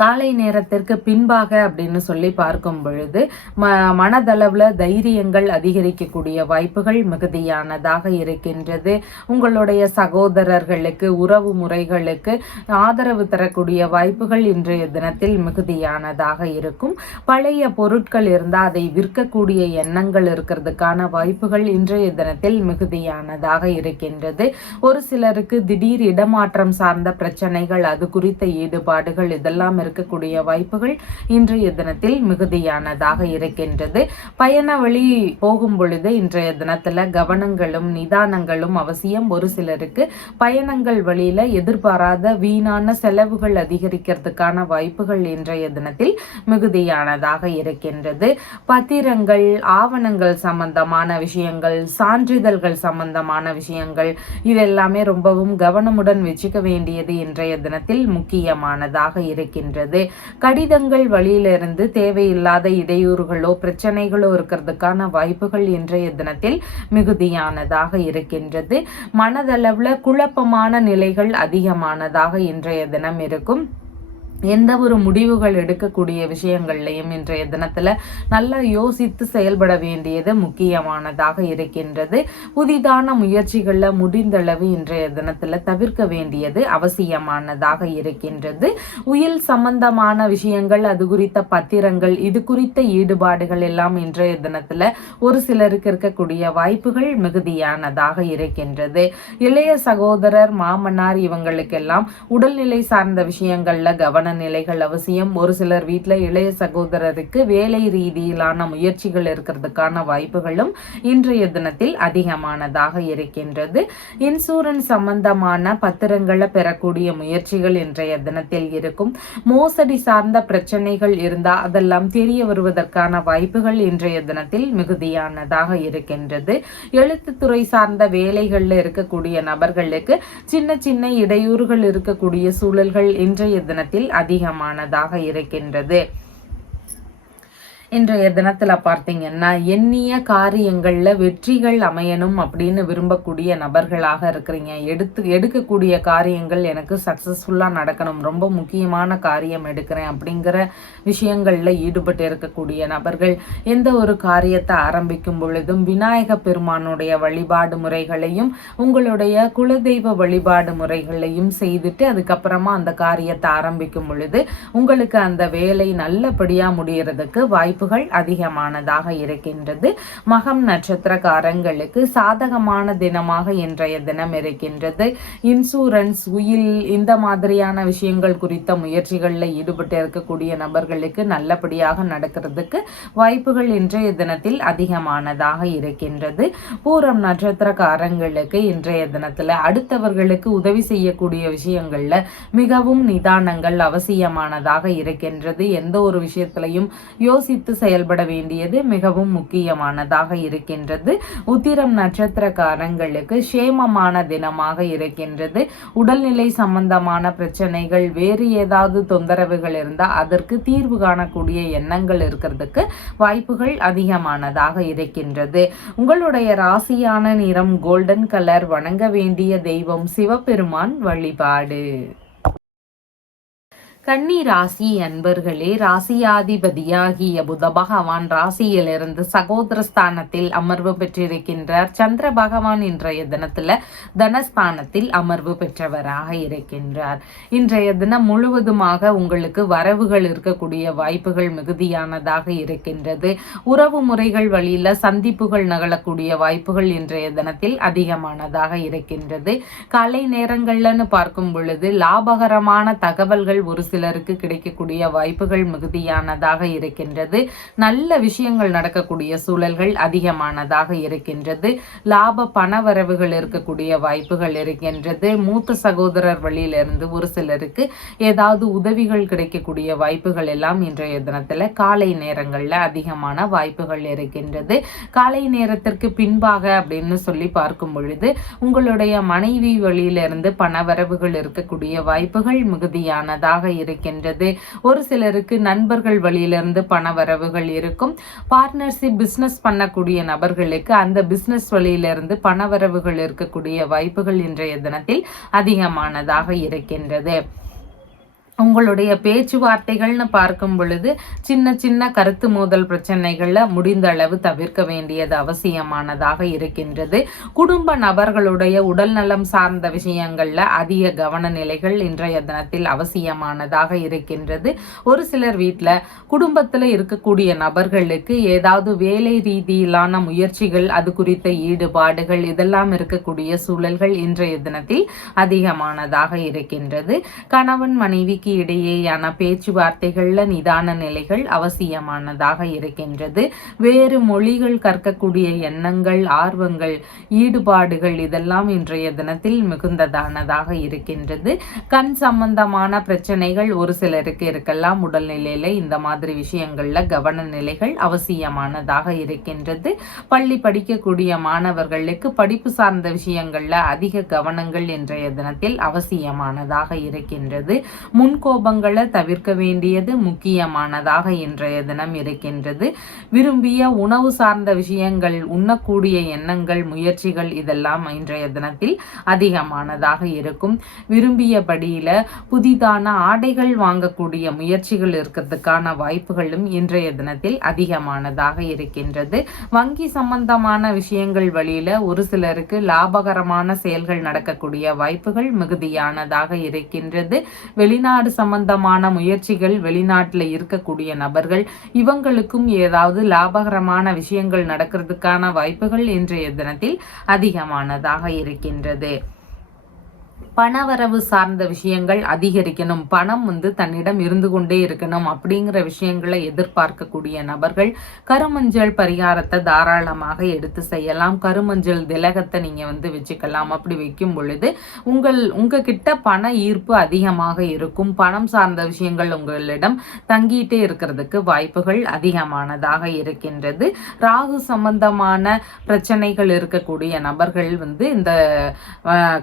காலை நேரத்திற்கு பின்பாக அப்படின்னு சொல்லி பார்க்கும் பொழுது மனதளவுல தைரியங்கள் அதிகரிக்கக்கூடிய வாய்ப்புகள் மிகுதியானதாக இருக்கின்றது. உங்களுடைய சகோதரர்களுக்கு, உறவு முறைகளுக்கு ஆதரவு தரக்கூடிய வாய்ப்புகள் இன்றைய தினத்தில் மிகுதியானதாக இருக்கும். பழைய பொருட்கள் இருந்தால் அதை விற்கக்கூடிய எண்ணங்கள் இருக்கிறதுக்கான வாய்ப்புகள் இன்றைய தினத்தில் மிகுதியானதாக இருக்கின்றது. ஒரு சிலருக்கு திடீர் இடமாற்றம் சார்ந்த பிரச்சனைகள், அது குறித்த ஈடுபாடுகள் இதெல்லாம் இருக்கக்கூடிய வாய்ப்புகள் இன்றைய தினத்தில் மிகுதியானதாக இருக்கின்றது. பயண வழி போகும் பொழுது இன்றைய தினத்துல கவனங்களும் நிதானங்களும் அவசியம். ஒரு சிலருக்கு பயணங்கள் வழியில எதிர்பாராத வீணான செலவுகள் அதிகரிக்கிறதுக்கான வாய்ப்புகள் இன்றைய தினத்தில் மிகுதியானதாக இருக்கின்றது. பத்திரங்கள், ஆவணங்கள் சம்பந்தமான விஷயங்கள், சான்றிதழ்கள் சம்பந்தமான விஷயங்கள் இதெல்லாமே ரொம்பவும் கவனமுடன் வச்சுக்க வேண்டியது இன்றைய தினத்தில் முக்கியமானதாக இருக்கின்றது. கடிதங்கள் வழியிலிருந்து தேவையில்லாத இடையூறுகளோ பிரச்சனைகளோ இருக்கிறதுக்கான வாய்ப்புகள் இன்றைய தினத்தில் மிகுதியானதாக இருக்கின்றது. மனதளவுல குழப்பமான நிலைகள் அதிகமானதாக இன்றைய தினம் இருக்கும். எந்த ஒரு முடிவுகள் எடுக்கக்கூடிய விஷயங்கள்லையும் இன்றைய தினத்துல நல்லா யோசித்து செயல்பட வேண்டியது முக்கியமானதாக இருக்கின்றது. புதிதான முயற்சிகள்ல முடிந்தளவு இன்றைய தினத்துல தவிர்க்க வேண்டியது அவசியமானதாக இருக்கின்றது. உயில் சம்பந்தமான விஷயங்கள், அது குறித்த பத்திரங்கள், இது குறித்த ஈடுபாடுகள் எல்லாம் இன்றைய தினத்துல ஒரு சிலருக்கு இருக்கக்கூடிய வாய்ப்புகள் மிகுதியானதாக இருக்கின்றது. இளைய சகோதரர், மாமனார் இவங்களுக்கெல்லாம் உடல்நிலை சார்ந்த விஷயங்கள்ல கவனம் நிலைகள் அவசியம். ஒரு சிலர் வீட்டுல இளைய சகோதரருக்கு வேலை ரீதியிலான முயற்சிகள் இருக்கிறதுக்கான வாய்ப்புகளும் இன்றைய தினத்தில் அதிகமானதாக இருக்கின்றது. இன்சூரன்ஸ் சம்பந்தமான பத்திரங்களை பெறக்கூடிய முயற்சிகள் இன்றைய தினத்தில் இருக்கும். மோசடி சார்ந்த பிரச்சனைகள் இருந்தா அதெல்லாம் தெரிய வருவதற்கான வாய்ப்புகள் இன்றைய தினத்தில் மிகுதியானதாக இருக்கின்றது. எழுத்துத்துறை சார்ந்த வேலைகள்ல இருக்கக்கூடிய நபர்களுக்கு சின்ன சின்ன இடையூறுகள் இருக்கக்கூடிய சூழல்கள் இன்றைய தினத்தில் அதிகமானதாக இருக்கின்றது. இன்றைய தினத்துல பார்த்தீங்கன்னா எண்ணிய காரியங்கள்ல வெற்றிகள் அமையணும் அப்படின்னு விரும்பக்கூடிய நபர்களாக இருக்கிறீங்க. எடுக்கக்கூடிய காரியங்கள் எனக்கு சக்சஸ்ஃபுல்லா நடக்கணும், ரொம்ப முக்கியமான காரியம் எடுக்கிறேன் அப்படிங்கிற விஷயங்கள்ல ஈடுபட்டு இருக்கக்கூடிய நபர்கள் எந்த ஒரு காரியத்தை ஆரம்பிக்கும் பொழுதும் விநாயக பெருமானுடைய வழிபாடு முறைகளையும் உங்களுடைய குலதெய்வ வழிபாடு முறைகளையும் செய்துட்டு அதுக்கப்புறமா அந்த காரியத்தை ஆரம்பிக்கும் பொழுது உங்களுக்கு அந்த வேலை நல்லபடியா முடியறதுக்கு வாய்ப்புகள் அதிகமானதாக இருக்கின்றது. மகம் நட்சத்திரக்காரங்களுக்கு சாதகமான தினமாக இன்றைய தினம் இருக்கின்றது. இன்சூரன்ஸ், உயில் இந்த மாதிரியான விஷயங்கள் குறித்த முயற்சிகளில் ஈடுபட்டு இருக்கக்கூடிய நபர்களுக்கு நல்லபடியாக நடக்கிறதுக்கு வாய்ப்புகள் இன்றைய தினத்தில் அதிகமானதாக இருக்கின்றது. பூரம் நட்சத்திரக்காரங்களுக்கு இன்றைய தினத்துல அடுத்தவர்களுக்கு உதவி செய்யக்கூடிய விஷயங்கள்ல மிகவும் நிதானங்கள் அவசியமானதாக இருக்கின்றது. எந்த ஒரு விஷயத்திலையும் யோசித்து செயல்பட வேண்டியது மிகவும் முக்கியமானதாக இருக்கின்றது. உத்திரம் நட்சத்திரக்காரங்களுக்கு சேமமான தினமாக இருக்கின்றது. உடல்நிலை சம்பந்தமான பிரச்சனைகள், வேறு ஏதாவது தொந்தரவுகள் இருந்தால் அதற்கு தீர்வு காணக்கூடிய எண்ணங்கள் இருக்கிறதுக்கு வாய்ப்புகள் அதிகமானதாக இருக்கின்றது. உங்களுடைய ராசியான நிறம் கோல்டன் கலர். வணங்க வேண்டிய தெய்வம் சிவபெருமான் வழிபாடு. கன்னி ராசி அன்பர்களே, ராசியாதிபதியாகிய புத பகவான் ராசியிலிருந்து சகோதரஸ்தானத்தில் அமர்வு பெற்றிருக்கின்றார். சந்திர பகவான் இன்றைய தினத்துல தனஸ்தானத்தில் அமர்வு பெற்றவராக இருக்கின்றார். இன்றைய தினம் முழுவதுமாக உங்களுக்கு வரவுகள் இருக்கக்கூடிய வாய்ப்புகள் மிகுதியானதாக இருக்கின்றது. உறவு முறைகள் வழியில சந்திப்புகள் நகழக்கூடிய வாய்ப்புகள் இன்றைய தினத்தில் அதிகமானதாக இருக்கின்றது. காலை நேரங்கள்லன்னு பார்க்கும் பொழுது லாபகரமான தகவல்கள் ஒரு சில சிலருக்கு கிடைக்கக்கூடிய வாய்ப்புகள் மிகுதியானதாக இருக்கின்றது. நல்ல விஷயங்கள் நடக்கக்கூடிய சூழல்கள் அதிகமானதாக இருக்கின்றது. லாப பண வரவுகள் இருக்கக்கூடிய வாய்ப்புகள் இருக்கின்றது. மூத்த சகோதரர் வழியிலிருந்து ஒரு சிலருக்கு ஏதாவது உதவிகள் கிடைக்கக்கூடிய வாய்ப்புகள் எல்லாம் இன்றைய தினத்துல காலை நேரங்கள்ல அதிகமான வாய்ப்புகள் இருக்கின்றது. காலை நேரத்திற்கு பின்பாக அப்படின்னு சொல்லி பார்க்கும் பொழுது உங்களுடைய மனைவி வழியிலிருந்து பணவரவுகள் இருக்கக்கூடிய வாய்ப்புகள் மிகுதியானதாக இருக்கின்றது. ஒரு சிலருக்கு நண்பர்கள் வழியிலிருந்து பணவரவுகள் இருக்கும். பார்ட்னர்ஷிப் பிசினஸ் பண்ணக்கூடிய நபர்களுக்கு அந்த பிசினஸ் வழியிலிருந்து பணவரவுகள் இருக்கக்கூடிய வாய்ப்புகள் இன்றைய தினத்தில் அதிகமானதாக இருக்கின்றது. உங்களுடைய பேச்சுவார்த்தைகள்னு பார்க்கும் பொழுது சின்ன சின்ன கருத்து மோதல் பிரச்சனைகள்ல முடிந்த அளவு தவிர்க்க வேண்டியது அவசியமானதாக இருக்கின்றது. குடும்ப நபர்களுடைய உடல் நலம் சார்ந்த விஷயங்கள்ல அதிக கவன நிலைகள் இன்றைய தினத்தில் அவசியமானதாக இருக்கின்றது. ஒரு சிலர் வீட்டில் குடும்பத்தில் இருக்கக்கூடிய நபர்களுக்கு ஏதாவது வேலை ரீதியிலான முயற்சிகள், அது குறித்த ஈடுபாடுகள் இதெல்லாம் இருக்கக்கூடிய சூழல்கள் இன்றைய தினத்தில் அதிகமானதாக இருக்கின்றது. கணவன் மனைவிக்கு இடையேயான பேச்சுவார்த்தைகள்ல நிதான நிலைகள் அவசியமானதாக இருக்கின்றது. வேறு மொழிகள் கற்கக்கூடிய எண்ணங்கள், ஆர்வங்கள், ஈடுபாடுகள் இதெல்லாம் இன்றைய தினத்தில் மிகுந்ததானதாக இருக்கின்றது. கண் சம்பந்தமான பிரச்சனைகள் ஒரு சிலருக்கு இருக்கலாம். உடல்நிலையில இந்த மாதிரி விஷயங்கள்ல கவன நிலைகள் அவசியமானதாக இருக்கின்றது. பள்ளி படிக்கக்கூடிய மாணவர்களுக்கு படிப்பு சார்ந்த விஷயங்கள்ல அதிக கவனங்கள் இன்றைய தினத்தில் அவசியமானதாக இருக்கின்றது. முன்கோபங்களை தவிர்க்க வேண்டியது முக்கியமானதாக இன்றைய தினம் இருக்கின்றது. விரும்பிய உணவு சார்ந்த விஷயங்கள், உண்ணக்கூடிய எண்ணங்கள், முயற்சிகள் இதெல்லாம் இன்றைய தினத்தில் அதிகமானதாக இருக்கும். விரும்பியபடியில புதிதான ஆடைகள் வாங்கக்கூடிய முயற்சிகள் இருக்கிறதுக்கான வாய்ப்புகளும் இன்றைய தினத்தில் அதிகமானதாக இருக்கின்றது. வங்கி சம்பந்தமான விஷயங்கள் வழியில ஒரு சிலருக்கு லாபகரமான செயல்கள் நடக்கக்கூடிய வாய்ப்புகள் மிகுதியானதாக இருக்கின்றது. வெளிநாடு சம்பந்தமான முயற்சிகள், வெளிநாட்டில் இருக்கக்கூடிய நபர்கள் இவங்களுக்கும் ஏதாவது லாபகரமான விஷயங்கள் நடக்கிறதுக்கான வாய்ப்புகள் இன்றைய தினத்தில் அதிகமானதாக இருக்கின்றது. பணவரவு சார்ந்த விஷயங்கள் அதிகரிக்கணும், பணம் தன்னிடம் இருந்து கொண்டே இருக்கணும் அப்படிங்கிற விஷயங்களை எதிர்பார்க்கக்கூடிய நபர்கள் கருமஞ்சள் பரிகாரத்தை தாராளமாக எடுத்து செய்யலாம். கருமஞ்சள் திலகத்தை நீங்க வச்சுக்கலாம். அப்படி வைக்கும் பொழுது உங்ககிட்ட பண ஈர்ப்பு அதிகமாக இருக்கும். பணம் சார்ந்த விஷயங்கள் உங்களிடம் தங்கிட்டே இருக்கிறதுக்கு வாய்ப்புகள் அதிகமானதாக இருக்கின்றது. ராகு சம்பந்தமான பிரச்சனைகள் இருக்கக்கூடிய நபர்கள் இந்த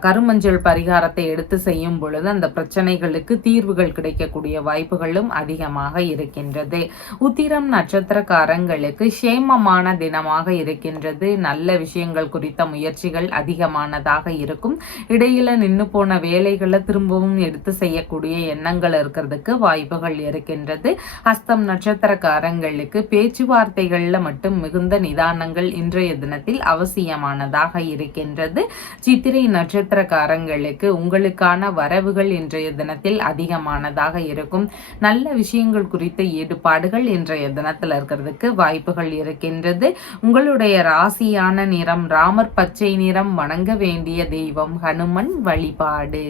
கருமஞ்சள் பரிகாரத்தை எடுத்து செய்யும் பொழுது அந்த பிரச்சனைகளுக்கு தீர்வுகள் கிடைக்கக்கூடிய வாய்ப்புகளும் அதிகமாக இருக்கின்றது. உத்திரம் நட்சத்திரக்காரங்களுக்கு சேமமான தினமாக இருக்கின்றது. நல்ல விஷயங்கள் குறித்த முயற்சிகள் அதிகமானதாக இருக்கும். இடையில நின்று போன வேலைகளை திரும்பவும் எடுத்து செய்யக்கூடிய எண்ணங்கள் இருக்கிறதுக்கு வாய்ப்புகள் இருக்கின்றது. ஹஸ்தம் நட்சத்திரக்காரங்களுக்கு பேச்சுவார்த்தைகள்ல மட்டும் மிகுந்த நிதானங்கள் இன்றைய தினத்தில் அவசியமானதாக இருக்கின்றது. சித்திரை நட்சத்திரக்காரங்களுக்கு உங்களுக்கான வரவுகள் இன்றைய தினத்தில் அதிகமானதாக இருக்கும். நல்ல விஷயங்கள் குறித்த ஈடுபாடுகள் இன்றைய தினத்தில் இருக்கிறதுக்கு வாய்ப்புகள் இருக்கின்றது. உங்களுடைய ராசியான நிறம் ராமர் பச்சை நிறம். வணங்க வேண்டிய தெய்வம் ஹனுமன் வழிபாடு.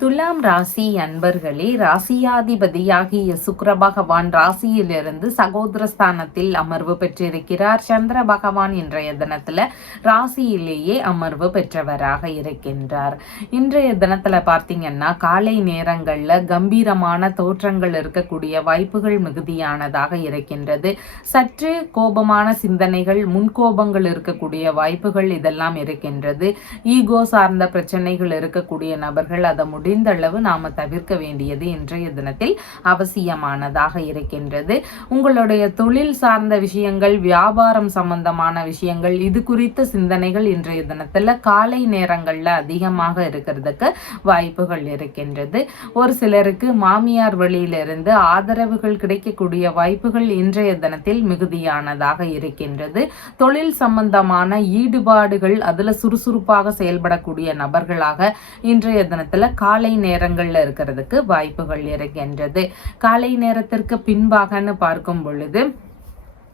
துலாம் ராசி அன்பர்களே, ராசியாதிபதியாகிய சுக்கிர பகவான் ராசியிலிருந்து சகோதரஸ்தானத்தில் அமர்வு பெற்றிருக்கிறார். சந்திர பகவான் இன்றைய தினத்துல ராசியிலேயே அமர்வு பெற்றவராக இருக்கின்றார். இன்றைய தினத்துல பார்த்தீங்கன்னா காலை நேரங்கள்ல கம்பீரமான தோற்றங்கள் இருக்கக்கூடிய வாய்ப்புகள் மிகுதியானதாக இருக்கின்றது. சற்று கோபமான சிந்தனைகள், முன்கோபங்கள் இருக்கக்கூடிய வாய்ப்புகள் இதெல்லாம் இருக்கின்றது. ஈகோ சார்ந்த பிரச்சனைகள் இருக்கக்கூடிய நபர்கள் அதை முடிந்த அளவு நாம தவிர்க்க வேண்டியது இன்றைய தினத்தில் அவசியமானதாக இருக்கின்றது. உங்களுடைய தொழில் சார்ந்த விஷயங்கள், வியாபாரம் சம்பந்தமான விஷயங்கள் இது குறித்த சிந்தனைகள் இன்றைய தினத்துல காலை நேரங்கள்ல அதிகமாக இருக்கிறதுக்கு வாய்ப்புகள் இருக்கின்றது. ஒரு சிலருக்கு மாமியார் வழியிலிருந்து ஆதரவுகள் கிடைக்கக்கூடிய வாய்ப்புகள் இன்றைய தினத்தில் மிகுதியானதாக இருக்கின்றது. தொழில் சம்பந்தமான ஈடுபாடுகள், அதுல சுறுசுறுப்பாக செயல்படக்கூடிய நபர்களாக இன்றைய தினத்துல காலை நேரங்கள்ல இருக்கிறதுக்கு வாய்ப்புகள் இருக்கின்றது. காலை நேரத்திற்கு பின்பாகன்னு பார்க்கும் பொழுது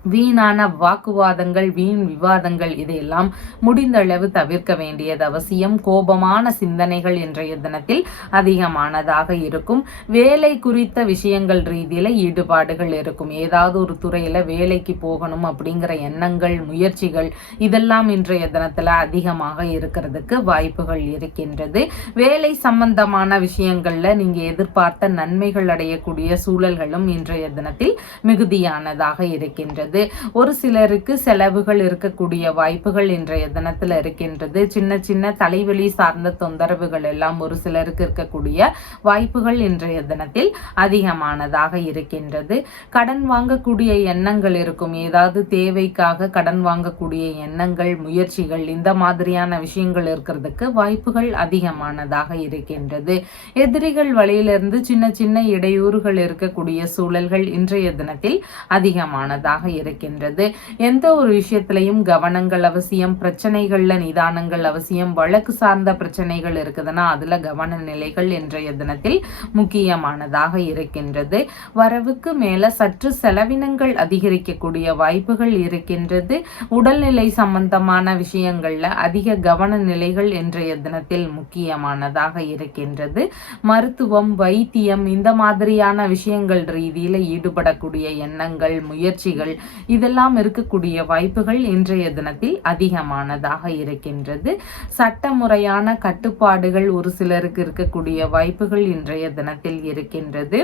வீணான வாக்குவாதங்கள், வீண் விவாதங்கள் இதையெல்லாம் முடிந்தளவு தவிர்க்க வேண்டியது அவசியம். கோபமான சிந்தனைகள் இன்றைய தினத்தில் அதிகமானதாக இருக்கும். வேலை குறித்த விஷயங்கள் ரீதியில ஈடுபாடுகள் இருக்கும். ஏதாவது ஒரு துறையில வேலைக்கு போகணும் அப்படிங்கிற எண்ணங்கள், முயற்சிகள் இதெல்லாம் இன்றைய தினத்துல அதிகமாக இருக்கிறதுக்கு வாய்ப்புகள் இருக்கின்றது. வேலை சம்பந்தமான விஷயங்கள்ல நீங்க எதிர்பார்த்த நன்மைகள் அடையக்கூடிய சூழல்களும் இன்றைய தினத்தில் மிகுதியானதாக இருக்கின்றது. ஒரு சிலருக்கு செலவுகள் இருக்கக்கூடிய வாய்ப்புகள் இன்றைய தினத்துல இருக்கின்றது. சின்ன சின்ன தலைவலி சார்ந்த தொந்தரவுகள் எல்லாம் ஒரு சிலருக்கு இருக்கக்கூடிய வாய்ப்புகள் இன்றைய தினத்தில் அதிகமானதாக இருக்கின்றது. கடன் வாங்கக்கூடிய எண்ணங்கள் இருக்கும். ஏதாவது தேவைக்காக கடன் வாங்கக்கூடிய எண்ணங்கள், முயற்சிகள் இந்த மாதிரியான விஷயங்கள் இருக்கிறதுக்கு வாய்ப்புகள் அதிகமானதாக இருக்கின்றது. எதிரிகள் வழியிலிருந்து சின்ன சின்ன இடையூறுகள் இருக்கக்கூடிய சூழல்கள் இன்றைய தினத்தில் அதிகமானதாக இருக்கின்றது. எந்த ஒரு விஷயத்திலையும் கவனங்கள் அவசியம். பிரச்சனைகள்ல நிதானங்கள் அவசியம். வழக்கு சார்ந்த பிரச்சனைகள் இருக்குதுன்னா அதுல கவன நிலைகள் இன்றைய தினத்தில் முக்கியமானதாக இருக்கின்றது. வரவுக்கு மேல சற்று செலவினங்கள் அதிகரிக்கக்கூடிய வாய்ப்புகள் இருக்கின்றது. உடல்நிலை சம்பந்தமான விஷயங்கள்ல அதிக கவன நிலைகள் இன்றைய தினத்தில் முக்கியமானதாக இருக்கின்றது. மருத்துவம், வைத்தியம் இந்த மாதிரியான விஷயங்கள் ரீதியில ஈடுபடக்கூடிய எண்ணங்கள், முயற்சிகள் இதெல்லாம் இருக்கக்கூடிய வாய்ப்புகள் இன்றைய தினத்தில் அதிகமானதாக இருக்கின்றது. சட்டமுறையான கட்டுப்பாடுகள் ஒரு சிலருக்கு இருக்கக்கூடிய வாய்ப்புகள் இன்றைய தினத்தில் இருக்கின்றது.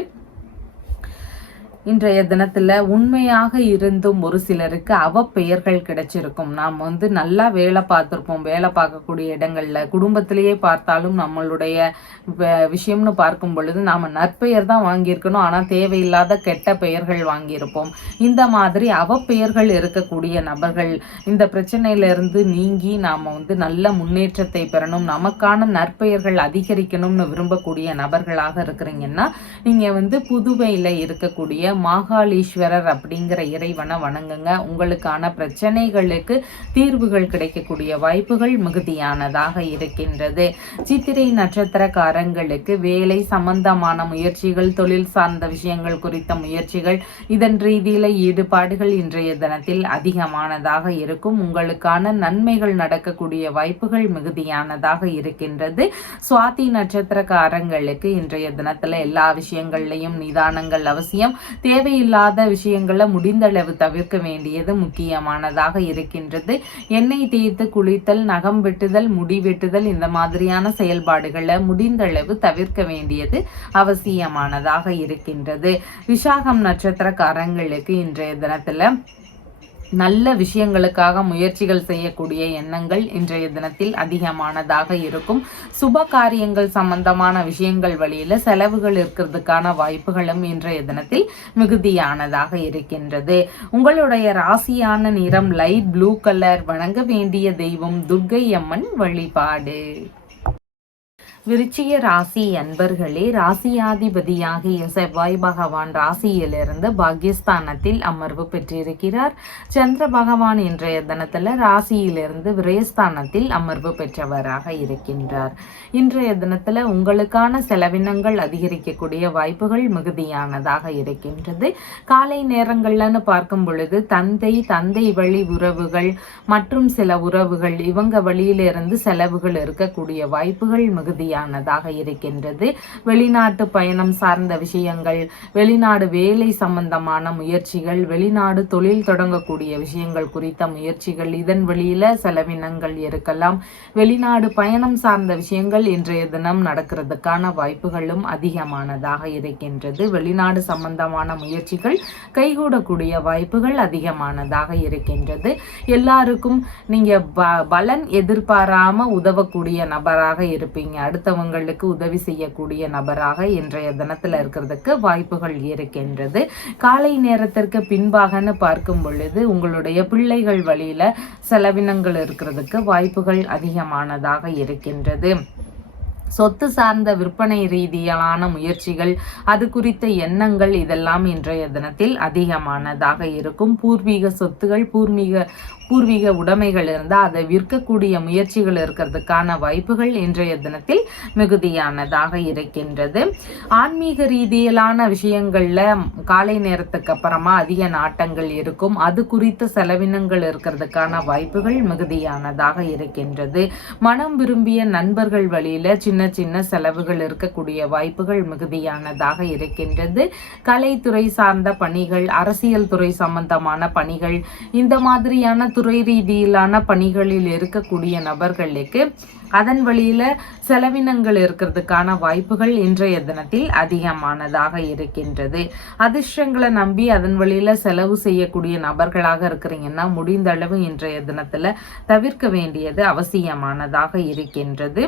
இன்றைய தினத்துல உண்மையாக இருந்தும் ஒரு சிலருக்கு அவப்பெயர்கள் கிடைச்சிருக்கும். நாம் நல்லா வேலை பார்த்துருப்போம். வேலை பார்க்கக்கூடிய இடங்கள்ல குடும்பத்திலேயே பார்த்தாலும் நம்மளுடைய விஷயம்னு பார்க்கும் பொழுது நாம நற்பெயர் தான் வாங்கியிருக்கணும். ஆனா தேவையில்லாத கெட்ட பெயர்கள் வாங்கியிருப்போம். இந்த மாதிரி அவப்பெயர்கள் இருக்கக்கூடிய நபர்கள் இந்த பிரச்சனையிலிருந்து நீங்கி நாம நல்ல முன்னேற்றத்தை பெறணும், நமக்கான நற்பெயர்கள் அதிகரிக்கணும்னு விரும்பக்கூடிய நபர்களாக இருக்கிறீங்கன்னா நீங்க புதுவையில இருக்கக்கூடிய மாகாளீஸ்வரர் அப்படிங்கிற இறைவனை வணங்குங்க. உங்களுக்கான பிரச்சனைகளுக்கு தீர்வுகள் கிடைக்கக்கூடிய வாய்ப்புகள் மிகுதியானதாக இருக்கின்றது. சித்திரை நட்சத்திரக்காரங்களுக்கு வேலை சம்பந்தமான முயற்சிகள், தொழில் சார்ந்த விஷயங்கள் குறித்த முயற்சிகள் இதன் ரீதியில ஈடுபாடுகள் இன்றைய தினத்தில் அதிகமானதாக இருக்கும். உங்களுக்கான நன்மைகள் நடக்கக்கூடிய வாய்ப்புகள் மிகுதியானதாக இருக்கின்றது. சுவாதி நட்சத்திரக்காரங்களுக்கு இன்றைய தினத்துல எல்லா விஷயங்கள்லையும் நிதானங்கள் அவசியம். தேவையில்லாத விஷயங்களை முடிந்தளவு தவிர்க்க வேண்டியது முக்கியமானதாக இருக்கின்றது. எண்ணெய் தேய்த்து குளித்தல், நகம் வெட்டுதல், முடி வெட்டுதல் இந்த மாதிரியான செயல்பாடுகளை முடிந்தளவு தவிர்க்க வேண்டியது அவசியமானதாக இருக்கின்றது. விசாகம் நட்சத்திரக்காரங்களுக்கு இன்றைய தினத்துல நல்ல விஷயங்களுக்காக முயற்சிகள் செய்யக்கூடிய எண்ணங்கள் இன்றைய தினத்தில் அதிகமானதாக இருக்கும். சுப காரியங்கள் சம்பந்தமான விஷயங்கள் வழியில செலவுகள் இருக்கிறதுக்கான வாய்ப்புகளும் இன்றைய தினத்தில் மிகுதியானதாக இருக்கின்றது. உங்களுடைய ராசியான நிறம் லைட் ப்ளூ கலர். வணங்க வேண்டிய தெய்வம் துர்க்கை அம்மன் வழிபாடு. விருச்சிக ராசி அன்பர்களே, ராசியாதிபதியாகிய செவ்வாய் பகவான் ராசியிலிருந்து பாக்கியஸ்தானத்தில் அமர்வு பெற்றிருக்கிறார். சந்திர பகவான் இன்றைய தினத்துல ராசியிலிருந்து விரயஸ்தானத்தில் அமர்வு பெற்றவராக இருக்கின்றார். இன்றைய தினத்துல உங்களுக்கான செலவினங்கள் அதிகரிக்கக்கூடிய வாய்ப்புகள் மிகுதியானதாக இருக்கின்றது. காலை நேரங்கள்லன்னு பார்க்கும் பொழுது தந்தை வழி உறவுகள் மற்றும் சில உறவுகள் இவங்க வழியிலிருந்து செலவுகள் இருக்கக்கூடிய வாய்ப்புகள் மிகுதியானதாக இருக்கின்றது. வெளிநாட்டு பயணம் சார்ந்த விஷயங்கள், வெளிநாடு வேலை சம்பந்தமான முயற்சிகள், வெளிநாடு தொழில் தொடங்கக்கூடிய விஷயங்கள் குறித்த முயற்சிகள் இதன் வழியில செலவினங்கள் இருக்கலாம். வெளிநாடு பயணம் சார்ந்த விஷயங்கள் இன்றைய தினம் நடக்கிறதுக்கான வாய்ப்புகளும் அதிகமானதாக இருக்கின்றது. வெளிநாடு சம்பந்தமான முயற்சிகள் கைகூடக்கூடிய வாய்ப்புகள் அதிகமானதாக இருக்கின்றது. எல்லாருக்கும் நீங்க பலன் எதிர்பாராம உதவக்கூடிய நபராக இருப்பீங்க. அடுத்தவங்களுக்கு உதவி செய்யக்கூடிய நபராக இன்றைய தினத்துல இருக்கிறதுக்கு வாய்ப்புகள் இருக்கின்றது. காலை நேரத்திற்கு பின்பாகன்னு பார்க்கும் பொழுது உங்களுடைய பிள்ளைகள் வழியில செலவினங்கள் இருக்கிறதுக்கு வாய்ப்புகள் அதிகமானதாக இருக்கின்றது. சொத்து சார்ந்த விற்பனை ரீதியிலான முயற்சிகள், அது குறித்த எண்ணங்கள் இதெல்லாம் இன்றைய தினத்தில் அதிகமானதாக இருக்கும். பூர்வீக சொத்துகள், பூர்வீக பூர்வீக உடைமைகள் இருந்தால் அதை விற்கக்கூடிய முயற்சிகள் இருக்கிறதுக்கான வாய்ப்புகள் இன்றைய தினத்தில் மிகுதியானதாக இருக்கின்றது. ஆன்மீக ரீதியிலான விஷயங்கள்ல காலை நேரத்துக்கு அப்புறமா அதிக நாட்டங்கள் இருக்கும். அது குறித்த செலவினங்கள் இருக்கிறதுக்கான வாய்ப்புகள் மிகுதியானதாக இருக்கின்றது. மனம் விரும்பிய நண்பர்கள் வழியில சின்ன சின்ன செலவுகள் இருக்கக்கூடிய வாய்ப்புகள் மிகுதியானதாக இருக்கின்றது. கலைத்துறை சார்ந்த பணிகள், அரசியல் துறை சம்பந்தமான பணிகள், இந்த மாதிரியான துறை ரீதியிலான பணிகளில் இருக்கக்கூடிய நபர்களுக்கு அதன் வழியில செலவினங்கள் இருக்கிறதுக்கான வாய்ப்புகள் இன்றைய தினத்தில் அதிகமானதாக இருக்கின்றது. அதிர்ஷ்டங்களை நம்பி அதன் வழியில செலவு செய்யக்கூடிய நபர்களாக இருக்கிறீங்கன்னா முடிந்த அளவு இன்றைய தினத்துல தவிர்க்க வேண்டியது அவசியமானதாக இருக்கின்றது.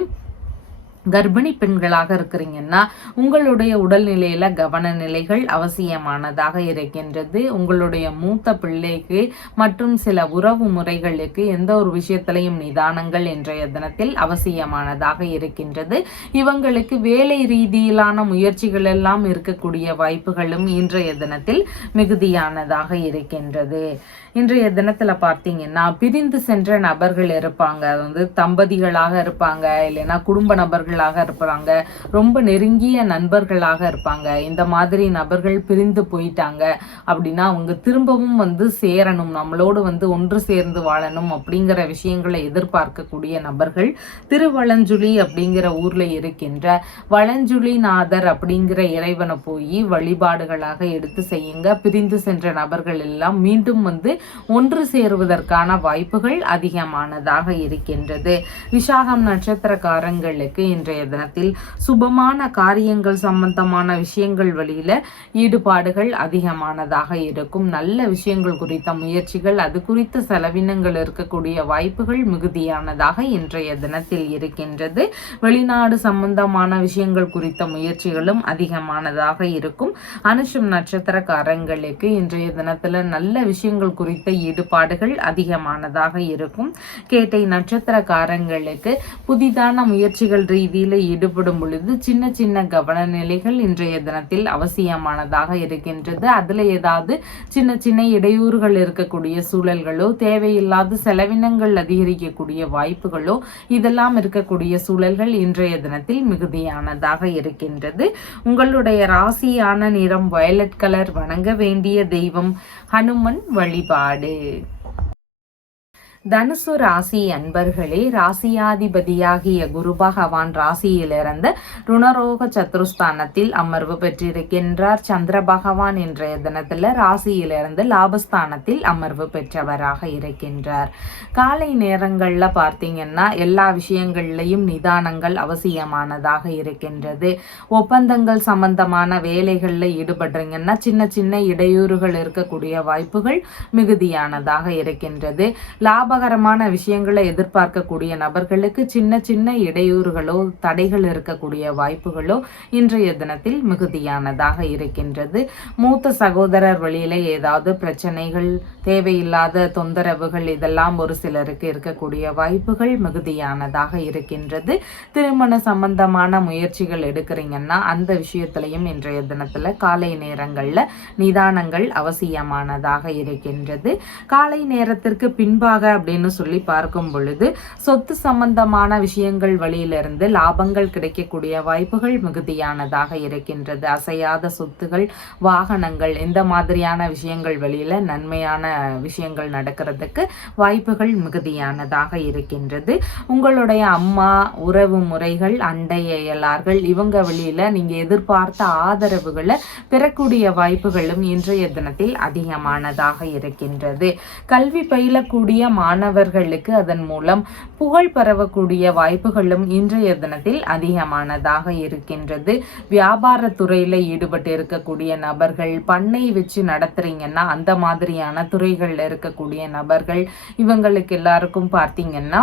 கர்ப்பிணி பெண்களாக இருக்கிறீங்கன்னா உங்களுடைய உடல்நிலையில கவன நிலைகள் அவசியமானதாக இருக்கின்றது. உங்களுடைய மூத்த பிள்ளைக்கு மற்றும் சில உறவு முறைகளுக்கு எந்த ஒரு விஷயத்திலையும் நிதானங்கள் இன்றைய தினத்தில் அவசியமானதாக இருக்கின்றது. இவங்களுக்கு வேலை ரீதியிலான முயற்சிகள் எல்லாம் இருக்கக்கூடிய வாய்ப்புகளும் இன்றைய தினத்தில் மிகுதியானதாக இருக்கின்றது. இன்றைய தினத்துல பார்த்தீங்கன்னா பிரிந்து சென்ற நபர்கள் இருப்பாங்க. தம்பதிகளாக இருப்பாங்க, இல்லைன்னா குடும்ப நபர்களாக இருப்பாங்க, ரொம்ப நெருங்கிய நண்பர்களாக இருப்பாங்க. இந்த மாதிரி நபர்கள் பிரிந்து போயிட்டாங்க அப்படின்னா அவங்க திரும்பவும் சேரணும், நம்மளோடு ஒன்று சேர்ந்து வாழணும் அப்படிங்கிற விஷயங்களை எதிர்பார்க்கக்கூடிய நபர்கள் திருவளஞ்சுழி அப்படிங்கிற ஊர்ல இருக்கின்ற வளஞ்சுழிநாதர் அப்படிங்கிற இறைவனை போய் வழிபாடுகளாக எடுத்து செய்யுங்க. பிரிந்து சென்ற நபர்கள் எல்லாம் மீண்டும் ஒன்று சேருவதற்கான வாய்ப்புகள் அதிகமானதாக இருக்கின்றது. விசாகம் நட்சத்திரக்காரங்களுக்கு இன்றைய தினத்தில் சுபமான காரியங்கள் சம்பந்தமான விஷயங்கள் வழியில ஈடுபாடுகள் அதிகமானதாக இருக்கும். நல்ல விஷயங்கள் குறித்த முயற்சிகள், அது குறித்த செலவினங்கள் இருக்கக்கூடிய வாய்ப்புகள் மிகுதியானதாக இன்றைய தினத்தில் இருக்கின்றது. வெளிநாடு சம்பந்தமான விஷயங்கள் குறித்த முயற்சிகளும் அதிகமானதாக இருக்கும். அனுஷம் நட்சத்திரக்காரங்களுக்கு இன்றைய தினத்துல நல்ல விஷயங்கள் குறித்த ஈடுபாடுகள் அதிகமானதாக இருக்கும். கேட்டை நட்சத்திரக்காரங்களுக்கு புதிதான முயற்சிகள் ரீதியில ஈடுபடும் பொழுது சின்ன சின்ன கவன நிலைகள் இன்றைய தினத்தில் அவசியமானதாக இருக்கின்றது. அதுல ஏதாவது சின்ன சின்ன இடையூறுகள் இருக்கக்கூடிய சூழல்களோ, தேவையில்லாத செலவினங்கள் அதிகரிக்கக்கூடிய வாய்ப்புகளோ, இதெல்லாம் இருக்கக்கூடிய சூழல்கள் இன்றைய தினத்தில் மிகுதியானதாக இருக்கின்றது. உங்களுடைய ராசியான நிறம் வயலட் கலர். வணங்க வேண்டிய தெய்வம் ஹனுமன் வழிபாடு. தனுசு ராசி அன்பர்களே, ராசியாதிபதியாகிய குரு பகவான் ராசியிலிருந்து ருணரோக சத்துருஸ்தானத்தில் அமர்வு பெற்றிருக்கின்றார். சந்திர பகவான் இன்றைய தினத்துல ராசியிலிருந்து லாபஸ்தானத்தில் அமர்வு பெற்றவராக இருக்கின்றார். காலை நேரங்கள்ல பார்த்தீங்கன்னா எல்லா விஷயங்கள்லையும் நிதானங்கள் அவசியமானதாக இருக்கின்றது. ஒப்பந்தங்கள் சம்பந்தமான வேலைகள்ல ஈடுபடுறீங்கன்னா சின்ன சின்ன இடையூறுகள் இருக்கக்கூடிய வாய்ப்புகள் மிகுதியானதாக இருக்கின்றது. லாபகரமான விஷயங்களை எதிர்பார்க்கக்கூடிய நபர்களுக்கு சின்ன சின்ன இடையூறுகளோ தடைகள் இருக்கக்கூடிய வாய்ப்புகளோ இன்றைய தினத்தில் மிகுதியானதாக இருக்கின்றது. மூத்த சகோதரர் வழியில ஏதாவது பிரச்சனைகள், தேவையில்லாத தொந்தரவுகள், இதெல்லாம் ஒரு சிலருக்கு இருக்கக்கூடிய வாய்ப்புகள் மிகுதியானதாக இருக்கின்றது. திருமண சம்பந்தமான முயற்சிகள் எடுக்கிறீங்கன்னா அந்த விஷயத்திலையும் இன்றைய தினத்துல காலை நேரங்கள்ல நிதானங்கள் அவசியமானதாக இருக்கின்றது. காலை நேரத்திற்கு பின்பாக அப்படின்னு சொல்லி பார்க்கும் பொழுது சொத்து சம்பந்தமான விஷயங்கள் வழியிலிருந்து லாபங்கள் கிடைக்கக்கூடிய வாய்ப்புகள் மிகுதியானதாக இருக்கின்றது. அசையாத சொத்துகள், வாகனங்கள், இந்த மாதிரியான விஷயங்கள் வழியில நன்மையான விஷயங்கள் நடக்கிறதுக்கு வாய்ப்புகள் மிகுதியானதாக இருக்கின்றது. உங்களுடைய அம்மா, உறவு முறைகள், அண்டை அயலார்கள், இவங்க வழியில நீங்க எதிர்பார்த்த ஆதரவுகளை பெறக்கூடிய வாய்ப்புகளும் இன்றைய தினத்தில் அதிகமானதாக இருக்கின்றது. கல்வி பயிலக்கூடிய மாணவர்களுக்கு அதன் மூலம் புகழ் பரவக்கூடிய வாய்ப்புகளும் இன்றைய தினத்தில் அதிகமானதாக இருக்கின்றது. வியாபார துறையில ஈடுபட்டு இருக்கக்கூடிய நபர்கள், பண்ணை வச்சு நடத்துறீங்கன்னா அந்த மாதிரியான துறைகள்ல இருக்கக்கூடிய நபர்கள், இவங்களுக்கு எல்லாருக்கும் பார்த்தீங்கன்னா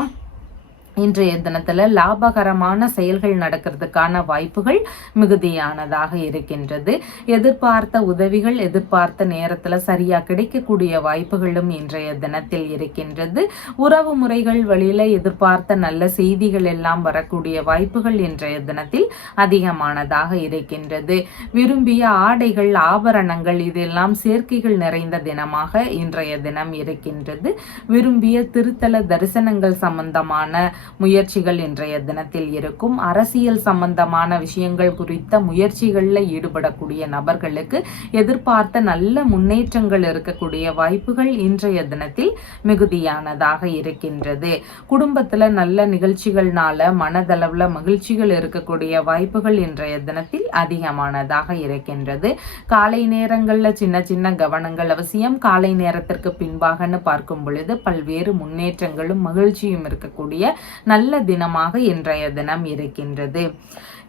இன்றைய தினத்துல லாபகரமான செயல்கள் நடக்கிறதுக்கான வாய்ப்புகள் மிகுதியானதாக இருக்கின்றது. எதிர்பார்த்த உதவிகள் எதிர்பார்த்த நேரத்துல சரியா கிடைக்கக்கூடிய வாய்ப்புகளும் இன்றைய தினத்தில் இருக்கின்றது. உறவு முறைகள் வழியில எதிர்பார்த்த நல்ல செய்திகள் எல்லாம் வரக்கூடிய வாய்ப்புகள் இன்றைய தினத்தில் அதிகமானதாக இருக்கின்றது. விரும்பிய ஆடைகள் ஆபரணங்கள் இதெல்லாம் சேர்க்கைகள் நிறைந்த தினமாக இன்றைய தினம் இருக்கின்றது. விரும்பிய திருத்தல தரிசனங்கள் சம்பந்தமான முயற்சிகள் இன்றைய தினத்தில் இருக்கும். அரசியல் சம்பந்தமான விஷயங்கள் குறித்த முயற்சிகளில் ஈடுபடக்கூடிய நபர்களுக்கு எதிர்பார்த்த நல்ல முன்னேற்றங்கள் இருக்கக்கூடிய வாய்ப்புகள் இன்றைய தினத்தில் மிகுதியானதாக இருக்கின்றது. குடும்பத்துல நல்ல நிகழ்ச்சிகள்னால மனதளவுல மகிழ்ச்சிகள் இருக்கக்கூடிய வாய்ப்புகள் இன்றைய தினத்தில் அதிகமானதாக இருக்கின்றது. காலை நேரங்கள்ல சின்ன சின்ன கவனங்கள் அவசியம். காலை நேரத்திற்கு பின்பாகன்னு பார்க்கும் பொழுது பல்வேறு முன்னேற்றங்களும் மகிழ்ச்சியும் இருக்கக்கூடிய நல்ல தினமாக இன்றைய தினம் இருக்கின்றது.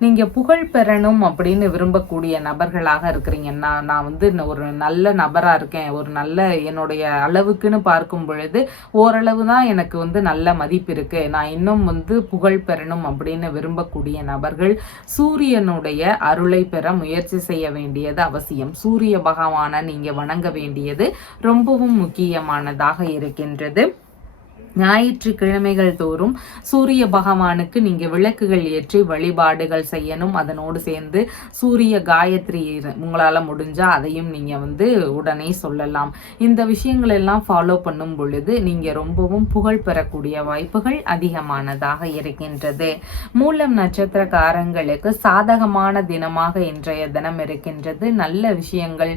நீங்க புகழ் பெறணும் அப்படின்னு விரும்பக்கூடிய நபர்களாக இருக்கிறீங்கன்னா, நான் வந்து ஒரு நல்ல நபரா இருக்கேன், ஒரு நல்ல என்னுடைய அளவுக்குன்னு பார்க்கும் பொழுது ஓரளவு தான் எனக்கு வந்து நல்ல மதிப்பு இருக்கு, நான் இன்னும் வந்து புகழ் பெறணும் அப்படின்னு விரும்பக்கூடிய நபர்கள் சூரியனுடைய அருளை பெற முயற்சி செய்ய வேண்டியது அவசியம். சூரிய பகவானை நீங்க வணங்க வேண்டியது ரொம்பவும் முக்கியமானதாக இருக்கின்றது. ஞாயிற்றுக்கிழமைகள் தோறும் சூரிய பகவானுக்கு நீங்க விளக்குகள் ஏற்றி வழிபாடுகள் செய்யணும். அதனோடு சேர்ந்து சூரிய காயத்ரி உங்களால முடிஞ்சா அதையும் நீங்க வந்து உடனே சொல்லலாம். இந்த விஷயங்கள் எல்லாம் ஃபாலோ பண்ணும் பொழுது நீங்க ரொம்பவும் புகழ் பெறக்கூடிய வாய்ப்புகள் அதிகமானதாக இருக்கின்றது. மூலம் நட்சத்திரக்காரங்களுக்கு சாதகமான தினமாக இன்றைய தினம் இருக்கின்றது. நல்ல விஷயங்கள்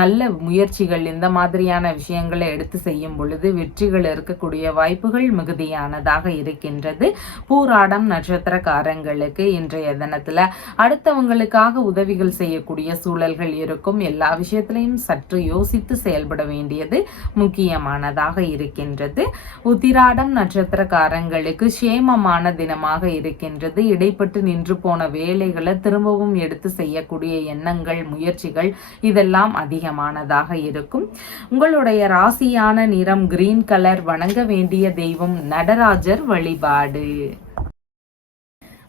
நல்ல முயற்சிகள் இந்த மாதிரியான விஷயங்களை எடுத்து செய்யும் பொழுது வெற்றிகள் இருக்கக்கூடிய வாய்ப்புகள் மிகுதியானதாக இருக்கின்றது. பூராடம் நட்சத்திரக்காரங்களுக்கு இன்றைய தினத்துல அடுத்தவங்களுக்காக உதவிகள் செய்யக்கூடிய சூழல்கள் இருக்கும். எல்லா விஷயத்திலையும் சற்று யோசித்து செயல்பட வேண்டியது முக்கியமானதாக இருக்கின்றது. உத்திராடம் நட்சத்திரக்காரங்களுக்கு சேமமான தினமாக இருக்கின்றது. இடைப்பட்டு நின்று போன வேலைகளை திரும்பவும் எடுத்து செய்யக்கூடிய எண்ணங்கள் முயற்சிகள் இதெல்லாம் அதிகமானதாக இருக்கும். உங்களுடைய ராசியான நிறம் கிரீன் கலர். வணங்க வேண்டிய தெய்வம் நடராஜர் வழிபாடு.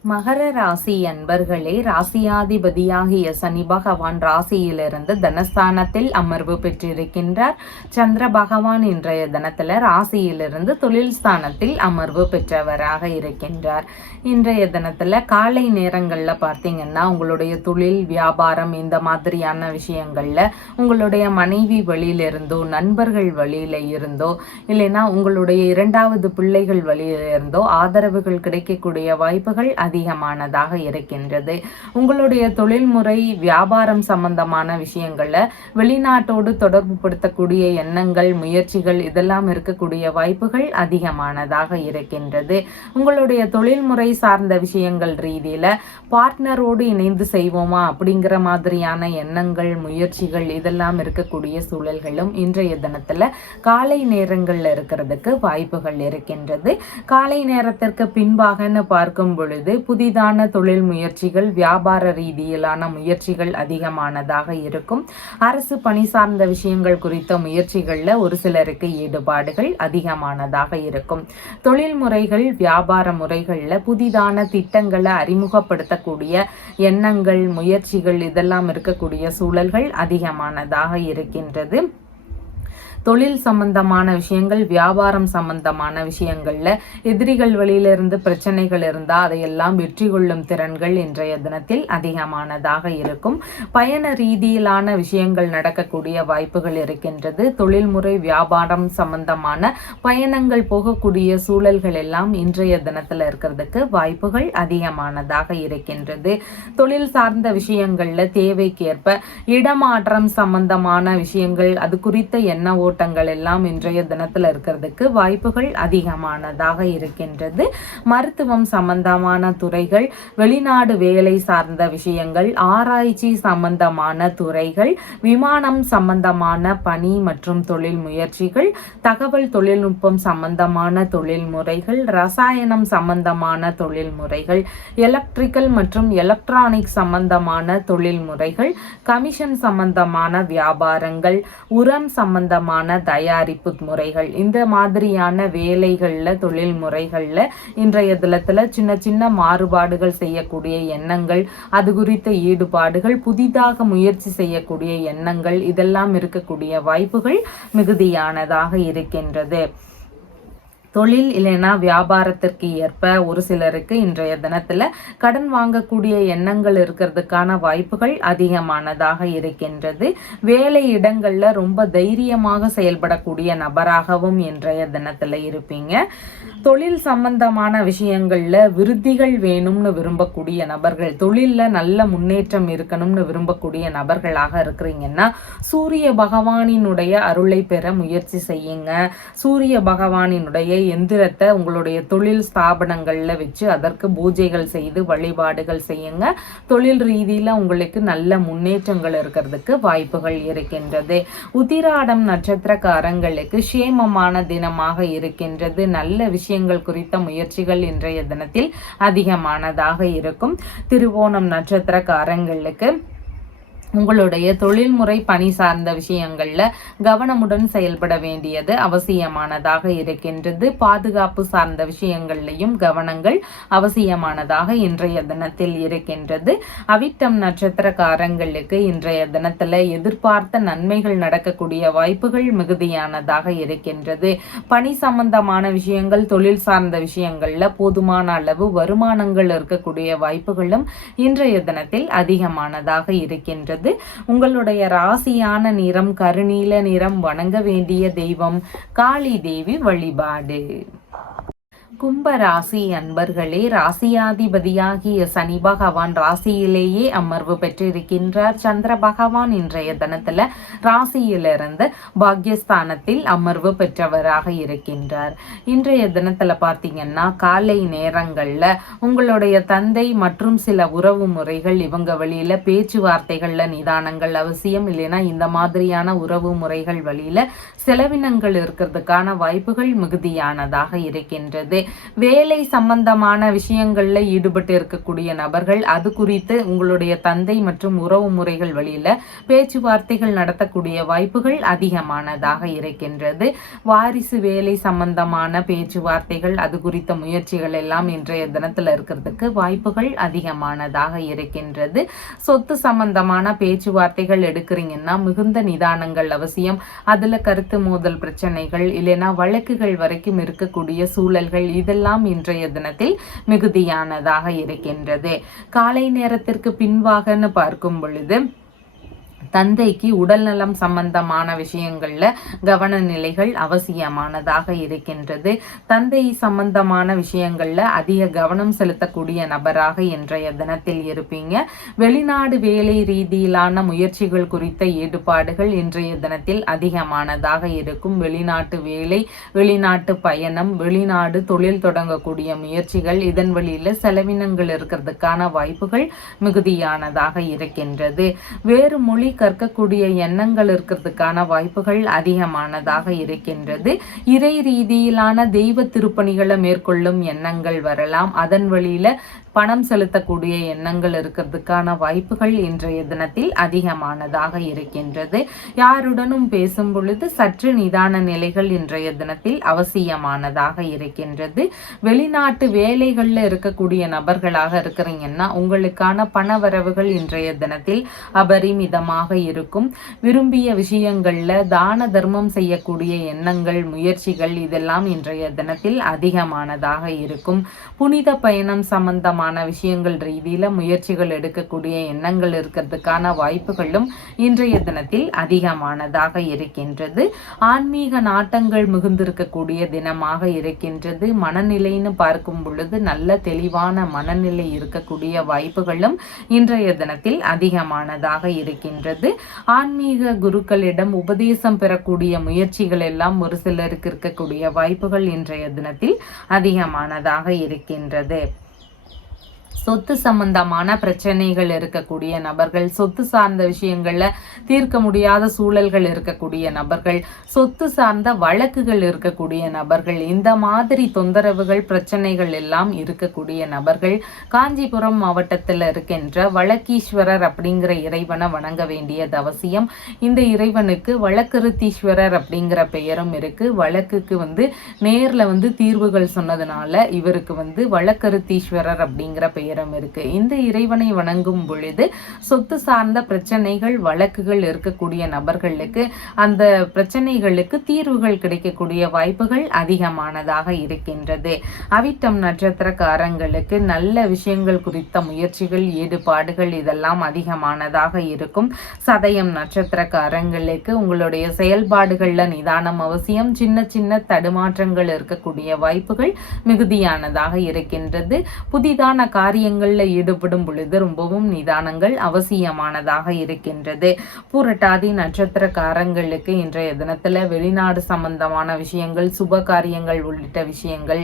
மகர ராசி அன்பர்களே, ராசியாதிபதியாகிய சனி பகவான் ராசியிலிருந்து தனஸ்தானத்தில் அமர்வு பெற்றிருக்கின்றார். சந்திர பகவான் இன்றைய தினத்துல ராசியிலிருந்து தொழில் ஸ்தானத்தில் அமர்வு பெற்றவராக இருக்கின்றார். இன்றைய தினத்துல காலை நேரங்கள்ல பார்த்தீங்கன்னா உங்களுடைய தொழில் வியாபாரம் இந்த மாதிரியான விஷயங்கள்ல உங்களுடைய மனைவி வழியிலிருந்தோ நண்பர்கள் வழியில இருந்தோ இல்லைன்னா உங்களுடைய இரண்டாவது பிள்ளைகள் வழியில இருந்தோ ஆதரவுகள் கிடைக்கக்கூடிய வாய்ப்புகள் அதிகமானதாக இருக்கின்றது. உங்களுடைய தொழில்முறை வியாபாரம் சம்பந்தமான விஷயங்கள்ல வெளிநாட்டோடு தொடர்பு படுத்தக்கூடிய எண்ணங்கள் முயற்சிகள் இதெல்லாம் இருக்கக்கூடிய வாய்ப்புகள் அதிகமானதாக இருக்கின்றது. உங்களுடைய தொழில்முறை சார்ந்த விஷயங்கள் ரீதியில பார்ட்னரோடு இணைந்து செய்வோமா அப்படிங்கிற மாதிரியான எண்ணங்கள் முயற்சிகள் இதெல்லாம் இருக்கக்கூடிய சூழல்களும் இன்றைய தினத்துல காலை நேரங்கள்ல இருக்கிறதுக்கு வாய்ப்புகள் இருக்கின்றது. காலை நேரத்திற்கு பின்பாகன்னு பார்க்கும் பொழுது புதிதான தொழில் முயற்சிகள் வியாபார ரீதியிலான முயற்சிகள் அதிகமானதாக இருக்கும். அரசு பணி சார்ந்த விஷயங்கள் குறித்த முயற்சிகள்ல ஒரு சிலருக்கு ஈடுபாடுகள் அதிகமானதாக இருக்கும். தொழில் முறைகள் வியாபார முறைகள்ல புதிதான திட்டங்களை அறிமுகப்படுத்தக்கூடிய எண்ணங்கள் முயற்சிகள் இதெல்லாம் இருக்கக்கூடிய சூழல்கள் அதிகமானதாக இருக்கின்றது. தொழில் சம்பந்தமான விஷயங்கள் வியாபாரம் சம்பந்தமான விஷயங்கள்ல எதிரிகள் வழியிலிருந்து பிரச்சனைகள் இருந்தால் அதையெல்லாம் வெற்றி கொள்ளும் திறன்கள் இன்றைய தினத்தில் அதிகமானதாக இருக்கும். பயண ரீதியிலான விஷயங்கள் நடக்கக்கூடிய வாய்ப்புகள் இருக்கின்றது. தொழில்முறை வியாபாரம் சம்பந்தமான பயணங்கள் போகக்கூடிய சூழல்கள் எல்லாம் இன்றைய தினத்துல இருக்கிறதுக்கு வாய்ப்புகள் அதிகமானதாக இருக்கின்றது. தொழில் சார்ந்த விஷயங்கள்ல தேவைக்கேற்ப இடமாற்றம் சம்பந்தமான விஷயங்கள் அது குறித்த எண்ண ஓட்டங்கள் எல்லாம் இன்றைய தினத்துல இருக்கிறதுக்கு வாய்ப்புகள் அதிகமானதாக இருக்கின்றது. மருத்துவம் சம்பந்தமான துறைகள் வெளிநாடு வேலை சார்ந்த விஷயங்கள் ஆராய்ச்சி சம்பந்தமான துறைகள் விமானம் சம்பந்தமான பணி மற்றும் தொழில் முயற்சிகள் தகவல் தொழில்நுட்பம் சம்பந்தமான தொழில் முறைகள் ரசாயனம் சம்பந்தமான தொழில் முறைகள் எலக்ட்ரிக்கல் மற்றும் எலக்ட்ரானிக் சம்பந்தமான தொழில் முறைகள் கமிஷன் சம்பந்தமான வியாபாரங்கள் உரம் சம்பந்தமான மாதிரியான தயாரிப்பு முறைகள், இந்த மாதிரியான வேலைகளில், தொழில் முறைகளில் இன்றைய தினத்தில் சின்ன சின்ன மாறுபாடுகள் செய்யக்கூடிய எண்ணங்கள், அது குறித்த ஈடுபாடுகள், புதிதாக முயற்சி செய்யக்கூடிய எண்ணங்கள், இதெல்லாம் இருக்கக்கூடிய வாய்ப்புகள் மிகுதியானதாக இருக்கின்றது. தொழில் இல்லைன்னா வியாபாரத்திற்கு ஏற்ப ஒரு சிலருக்கு இன்றைய தினத்தில் கடன் வாங்கக்கூடிய எண்ணங்கள் இருக்கிறதுக்கான வாய்ப்புகள் அதிகமானதாக இருக்கின்றது. வேலை இடங்களில் ரொம்ப தைரியமாக செயல்படக்கூடிய நபராகவும் இன்றைய தினத்தில் இருப்பீங்க. தொழில் சம்பந்தமான விஷயங்களில் விருத்திகள் வேணும்னு விரும்பக்கூடிய நபர்கள், தொழிலில் நல்ல முன்னேற்றம் இருக்கணும்னு விரும்பக்கூடிய நபர்களாக இருக்கிறீங்கன்னா சூரிய பகவானினுடைய அருளை பெற முயற்சி செய்யுங்க. சூரிய பகவானினுடைய எந்திரத்தை உங்களுடைய தொழில் ஸ்தாபனங்கள்ல வச்சு அதற்கு பூஜைகள் செய்து வழிபாடுகள் செய்யுங்க. தொழில் ரீதியில உங்களுக்கு நல்ல முன்னேற்றங்கள் இருக்கிறதுக்கு வாய்ப்புகள் இருக்கின்றது. உத்திராடம் நட்சத்திரக்காரங்களுக்கு சேமமான தினமாக இருக்கின்றது. நல்ல விஷயங்கள் குறித்த முயற்சிகள் இன்றைய தினத்தில் அதிகமானதாக இருக்கும். திருவோணம் நட்சத்திரக்காரங்களுக்கு உங்களுடைய தொழில்முறை பணி சார்ந்த விஷயங்கள்ல கவனமுடன் செயல்பட வேண்டியது அவசியமானதாக இருக்கின்றது. பாதுகாப்பு சார்ந்த விஷயங்கள்லையும் கவனங்கள் அவசியமானதாக இன்றைய தினத்தில் இருக்கின்றது. அவிட்டம் நட்சத்திரக்காரங்களுக்கு இன்றைய தினத்துல எதிர்பார்த்த நன்மைகள் நடக்கக்கூடிய வாய்ப்புகள் மிகுதியானதாக இருக்கின்றது. பணி சம்பந்தமான விஷயங்கள், தொழில் சார்ந்த விஷயங்கள்ல போதுமான அளவு வருமானங்கள் இருக்கக்கூடிய வாய்ப்புகளும் இன்றைய தினத்தில் அதிகமானதாக இருக்கின்றது. உங்களுடைய ராசியான நிறம் கருநீல நிறம். வணங்க வேண்டிய தெய்வம் காளி தேவி வழிபாடு. கும்பராசி அன்பர்களே, ராசியாதிபதியாகிய சனி பகவான் ராசியிலேயே அமர்வு பெற்றிருக்கின்றார். சந்திர பகவான் இன்றைய தினத்துல ராசியிலிருந்து பாக்யஸ்தானத்தில் அமர்வு பெற்றவராக இருக்கின்றார். இன்றைய தினத்துல பார்த்தீங்கன்னா காலை நேரங்கள்ல உங்களுடைய தந்தை மற்றும் சில உறவு முறைகள் இவங்க வழியில பேச்சுவார்த்தைகள்ல நிதானங்கள் அவசியம். இல்லைன்னா இந்த மாதிரியான உறவு முறைகள் வழியில செலவினங்கள் இருக்கிறதுக்கான வாய்ப்புகள் மிகுதியானதாக இருக்கின்றது. வேலை சம்பந்தமான விஷயங்கள்ல ஈடுபட்டு இருக்கக்கூடிய நபர்கள் அது குறித்து உங்களுடைய தந்தை மற்றும் உறவு முறைகள் வழியில பேச்சுவார்த்தைகள் நடத்தக்கூடிய வாய்ப்புகள் அதிகமானதாக இருக்கின்றது. வாரிசு வேலை சம்பந்தமான பேச்சுவார்த்தைகள், அது குறித்த முயற்சிகள் எல்லாம் இன்றைய தினத்துல இருக்கிறதுக்கு வாய்ப்புகள் அதிகமானதாக இருக்கின்றது. சொத்து சம்பந்தமான பேச்சுவார்த்தைகள் எடுக்கிறீங்கன்னா மிகுந்த நிதானங்கள் அவசியம். அதுல கருத்து மோதல் பிரச்சனைகள் இல்லைன்னா வழக்குகள் வரைக்கும் இருக்கக்கூடிய சூழல்கள் இதெல்லாம் இன்றைய தினத்தில் மிகுதியானதாக இருக்கின்றது. காலை நேரத்திற்கு பின்பாகன்னு பார்க்கும் பொழுது தந்தைக்கு உடல்நலம் சம்பந்தமான விஷயங்கள்ல கவன நிலைகள் அவசியமானதாக இருக்கின்றது. தந்தை சம்பந்தமான விஷயங்கள்ல அதிக கவனம் செலுத்தக்கூடிய நபராக இன்றைய தினத்தில் இருப்பீங்க. வெளிநாடு வேலை ரீதியிலான முயற்சிகள் குறித்த ஈடுபாடுகள் இன்றைய தினத்தில் அதிகமானதாக இருக்கும். வெளிநாட்டு வேலை, வெளிநாட்டு பயணம், வெளிநாடு தொழில் தொடங்கக்கூடிய முயற்சிகள், இதன் வழியில செலவினங்கள் இருக்கிறதுக்கான வாய்ப்புகள் மிகுதியானதாக இருக்கின்றது. வேறு மொழி கற்கக்கூடிய எண்ணங்கள் இருக்கிறதுக்கான வாய்ப்புகள் அதிகமானதாக இருக்கின்றது. இறை ரீதியிலான தெய்வ திருப்பணிகளை மேற்கொள்ளும் எண்ணங்கள் வரலாம். அதன் வழியில பணம் செலுத்தக்கூடிய எண்ணங்கள் இருக்கிறதுக்கான வாய்ப்புகள் இன்றைய தினத்தில் அதிகமானதாக இருக்கின்றது. யாருடனும் பேசும் பொழுது சற்று நிதான நிலைகள் இன்றைய தினத்தில் அவசியமானதாக இருக்கின்றது. வெளிநாட்டு வேலைகள்ல இருக்கக்கூடிய நபர்களாக இருக்கிறீங்கன்னா உங்களுக்கான பண வரவுகள் இன்றைய தினத்தில் அபரிமிதமாக இருக்கும். விரும்பிய விஷயங்கள்ல தான தர்மம் செய்யக்கூடிய எண்ணங்கள், முயற்சிகள் இதெல்லாம் இன்றைய தினத்தில் அதிகமானதாக இருக்கும். புனித பயணம் சம்பந்தமான விஷயங்கள் ரீதியில முயற்சிகள் எடுக்கக்கூடிய எண்ணங்கள் இருக்கிறதுக்கான வாய்ப்புகளும் இன்றைய தினத்தில் அதிகமானதாக இருக்கின்றது. ஆன்மீக நாட்டங்கள் மிகுந்திருக்கக்கூடிய தினமாக இருக்கின்றது. மனநிலைன்னு பார்க்கும் பொழுது நல்ல தெளிவான மனநிலை இருக்கக்கூடிய வாய்ப்புகளும் இன்றைய தினத்தில் அதிகமானதாக இருக்கின்றது. ஆன்மீக குருக்களிடம் உபதேசம் பெறக்கூடிய முயற்சிகள் எல்லாம் ஒரு சிலருக்கு இருக்கக்கூடிய வாய்ப்புகள் இன்றைய தினத்தில் அதிகமானதாக இருக்கின்றது. சொத்து சம்பந்தமான பிரச்சனைகள் இருக்கக்கூடிய நபர்கள், சொத்து சார்ந்த விஷயங்கள்ல தீர்க்க முடியாத சூழல்கள் இருக்கக்கூடிய நபர்கள், சொத்து சார்ந்த வழக்குகள் இருக்கக்கூடிய நபர்கள், இந்த மாதிரி தொந்தரவுகள் பிரச்சனைகள் எல்லாம் இருக்கக்கூடிய நபர்கள் காஞ்சிபுரம் மாவட்டத்தில் இருக்கின்ற வழக்கீஸ்வரர் அப்படிங்கிற இறைவனை வணங்க வேண்டியது அவசியம். இந்த இறைவனுக்கு வழக்கருத்தீஸ்வரர் அப்படிங்கிற பெயரும் இருக்கு. வழக்குக்கு நேர்ல தீர்வுகள் சொன்னதுனால இவருக்கு வழக்கருத்தீஸ்வரர் அப்படிங்கிற பெயரும் இருக்கு. இந்த இறைவனை வணங்கும் பொழுது சொத்து சார்ந்த பிரச்சனைகள் வழக்குகள் இருக்கக்கூடிய நபர்களுக்கு அந்த பிரச்சனைகளுக்கு தீர்வுகள் கிடைக்கக்கூடிய வாய்ப்புகள் அதிகமானதாக இருக்கின்றது. அவிட்டம் நட்சத்திரக்காரங்களுக்கு நல்ல விஷயங்கள் குறித்த முயற்சிகள், ஈடுபாடுகள் இதெல்லாம் அதிகமானதாக இருக்கும். சதயம் நட்சத்திரக்காரங்களுக்கு உங்களுடைய செயல்பாடுகள்ல நிதானம் அவசியம். சின்ன சின்ன தடுமாற்றங்கள் இருக்கக்கூடிய வாய்ப்புகள் மிகுதியானதாக இருக்கின்றது. புதிதான காரியங்கள்ல ஈடுபடும் பொழுது ரொம்பவும் நிதானங்கள் அவசியமானதாக இருக்கின்றது. பூரட்டாதி நட்சத்திரக்காரங்களுக்கு இன்றைய தினத்துல வெளிநாடு சம்பந்தமான விஷயங்கள், சுப காரியங்கள் உள்ளிட்ட விஷயங்கள்,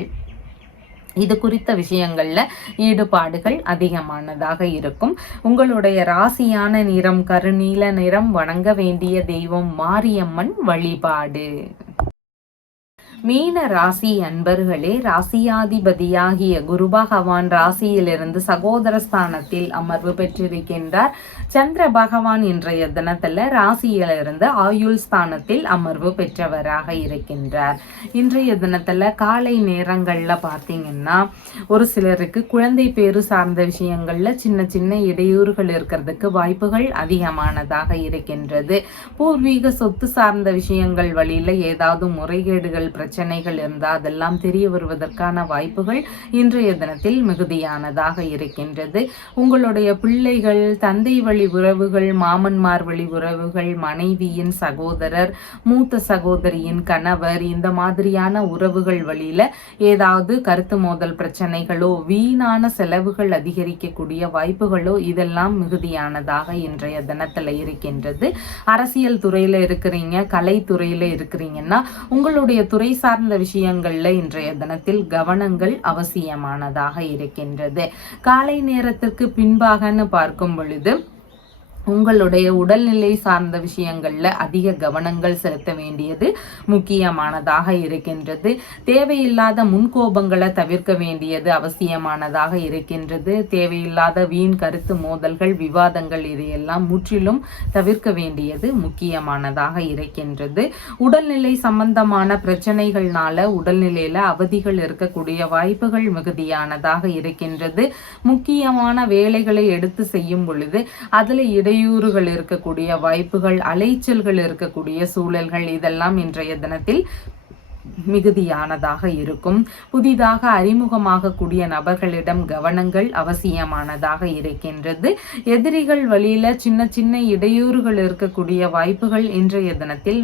இது குறித்த விஷயங்கள்ல ஈடுபாடுகள் அதிகமானதாக இருக்கும். உங்களுடைய ராசியான நிறம் கருநீல நிறம். வணங்க வேண்டிய தெய்வம் மாரியம்மன் வழிபாடு. மீன ராசி அன்பர்களே, ராசியாதிபதியாகிய குரு பகவான் ராசியிலிருந்து சகோதரஸ்தானத்தில் அமர்வு பெற்றிருக்கின்றார். சந்திர பகவான் இன்றைய தினத்துல ராசியிலிருந்து ஆயுள் ஸ்தானத்தில் அமர்வு பெற்றவராக இருக்கின்றார். இன்றைய தினத்துல காலை நேரங்கள்ல பார்த்தீங்கன்னா ஒரு சிலருக்கு குழந்தை பேரு சார்ந்த விஷயங்கள்ல சின்ன சின்ன இடையூறுகள் இருக்கிறதுக்கு வாய்ப்புகள் அதிகமானதாக இருக்கின்றது. பூர்வீக சொத்து சார்ந்த விஷயங்கள் வழியில ஏதாவது முறைகேடுகள் பிரச்சனைகள் இருந்தால் அதெல்லாம் தெரிய வருவதற்கான வாய்ப்புகள் இன்றைய தினத்தில் மிகுதியானதாக இருக்கின்றது. உங்களுடைய பிள்ளைகள், தந்தை வழி உறவுகள், மாமன்மார் வழி உறவுகள், மனைவியின் சகோதரர், மூத்த சகோதரியின் கணவர், இந்த மாதிரியான உறவுகள் வழியில ஏதாவது கருத்து மோதல் பிரச்சனைகளோ, வீணான செலவுகள் அதிகரிக்கக்கூடிய வாய்ப்புகளோ இதெல்லாம் மிகுதியானதாக இன்றைய தினத்துல இருக்கின்றது. அரசியல் துறையில இருக்கிறீங்க, கலைத்துறையில இருக்கிறீங்கன்னா உங்களுடைய துறை சார்ந்த விஷயங்கள்ல இன்றைய தினத்தில் கவனங்கள் அவசியமானதாக இருக்கின்றது. காலை நேரத்திற்கு பின்பாகன்னு பார்க்கும் பொழுது உங்களுடைய உடல்நிலை சார்ந்த விஷயங்கள்ல அதிக கவனங்கள் செலுத்த வேண்டியது முக்கியமானதாக இருக்கின்றது. தேவையில்லாத முன்கோபங்களை தவிர்க்க வேண்டியது அவசியமானதாக இருக்கின்றது. தேவையில்லாத வீண் கருத்து மோதல்கள், விவாதங்கள் இதையெல்லாம் முற்றிலும் தவிர்க்க வேண்டியது முக்கியமானதாக இருக்கின்றது. உடல்நிலை சம்பந்தமான பிரச்சனைகள்னால உடல்நிலையில அவதிகள் இருக்கக்கூடிய வாய்ப்புகள் மிகுதியானதாக இருக்கின்றது. முக்கியமான வேலைகளை எடுத்து செய்யும் பொழுது அதுல இடையூறுகள் இருக்கக்கூடிய வாய்ப்புகள், அலைச்சல்கள் இருக்கக்கூடிய சூழல்கள் இதெல்லாம் இன்றைய தினத்தில் மிகுதியானதாக இருக்கும். புதிதாக அறிமுகமாகக்கூடிய நபர்களிடம் கவனங்கள் அவசியமானதாக இருக்கின்றது. எதிரிகள் வழியில சின்ன சின்ன இடையூறுகள் இருக்கக்கூடிய வாய்ப்புகள் இன்றைய தினத்தில்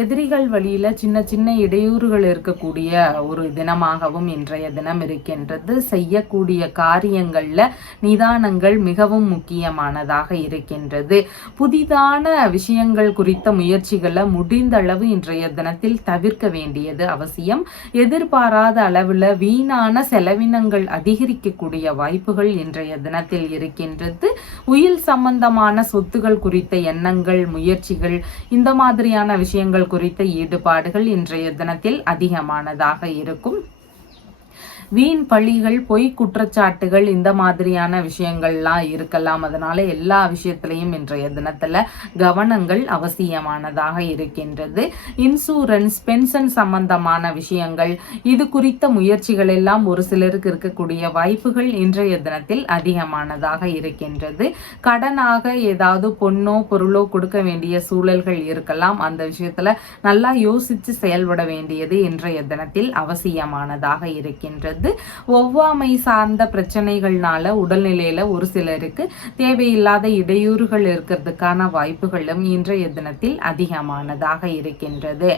எதிரிகள் வழியில சின்ன சின்ன இடையூறுகள் இருக்கக்கூடிய ஒரு தினமாகவும் இன்றைய தினம் இருக்கின்றது. செய்யக்கூடிய காரியங்கள்ல நிதானங்கள் மிகவும் முக்கியமானதாக இருக்கின்றது. புதிதான விஷயங்கள் குறித்த முயற்சிகளை முடிந்த அளவு இன்றைய தினத்தில் தவிர்க்க வேண்டியது அவசியம். எதிர்பாராத அளவுல வீணான செலவினங்கள் அதிகரிக்கக்கூடிய வாய்ப்புகள் இன்றைய தினத்தில் இருக்கின்றது. உயில் சம்பந்தமான சொத்துகள் குறித்த எண்ணங்கள், முயற்சிகள், இந்த மாதிரியான விஷயங்கள் குறித்த ஈடுபாடுகள் இன்றைய தினத்தில் அதிகமானதாக இருக்கும். வீண் பழிகள், பொய் குற்றச்சாட்டுகள், இந்த மாதிரியான விஷயங்கள்லாம் இருக்கலாம். அதனால எல்லா விஷயத்திலையும் இன்றைய தினத்துல கவனங்கள் அவசியமானதாக இருக்கின்றது. இன்சூரன்ஸ், பென்ஷன் சம்பந்தமான விஷயங்கள், இது குறித்த முயற்சிகள் எல்லாம் ஒரு சிலருக்கு இருக்கக்கூடிய வாய்ப்புகள் இன்றைய தினத்தில் அதிகமானதாக இருக்கின்றது. கடனாக ஏதாவது பொண்ணோ பொருளோ கொடுக்க வேண்டிய சூழல்கள் இருக்கலாம். அந்த விஷயத்துல நல்லா யோசித்து செயல்பட வேண்டியது இன்றைய தினத்தில் அவசியமானதாக இருக்கின்றது. ஒவ்வாமை சார்ந்த பிரச்சனைகள்னால உடல்நிலையில ஒரு சிலருக்கு தேவையில்லாத இடையூறுகள் இருக்கிறதுக்கான வாய்ப்புகளும் இன்றைய தினத்தில் அதிகமானதாக இருக்கின்றது.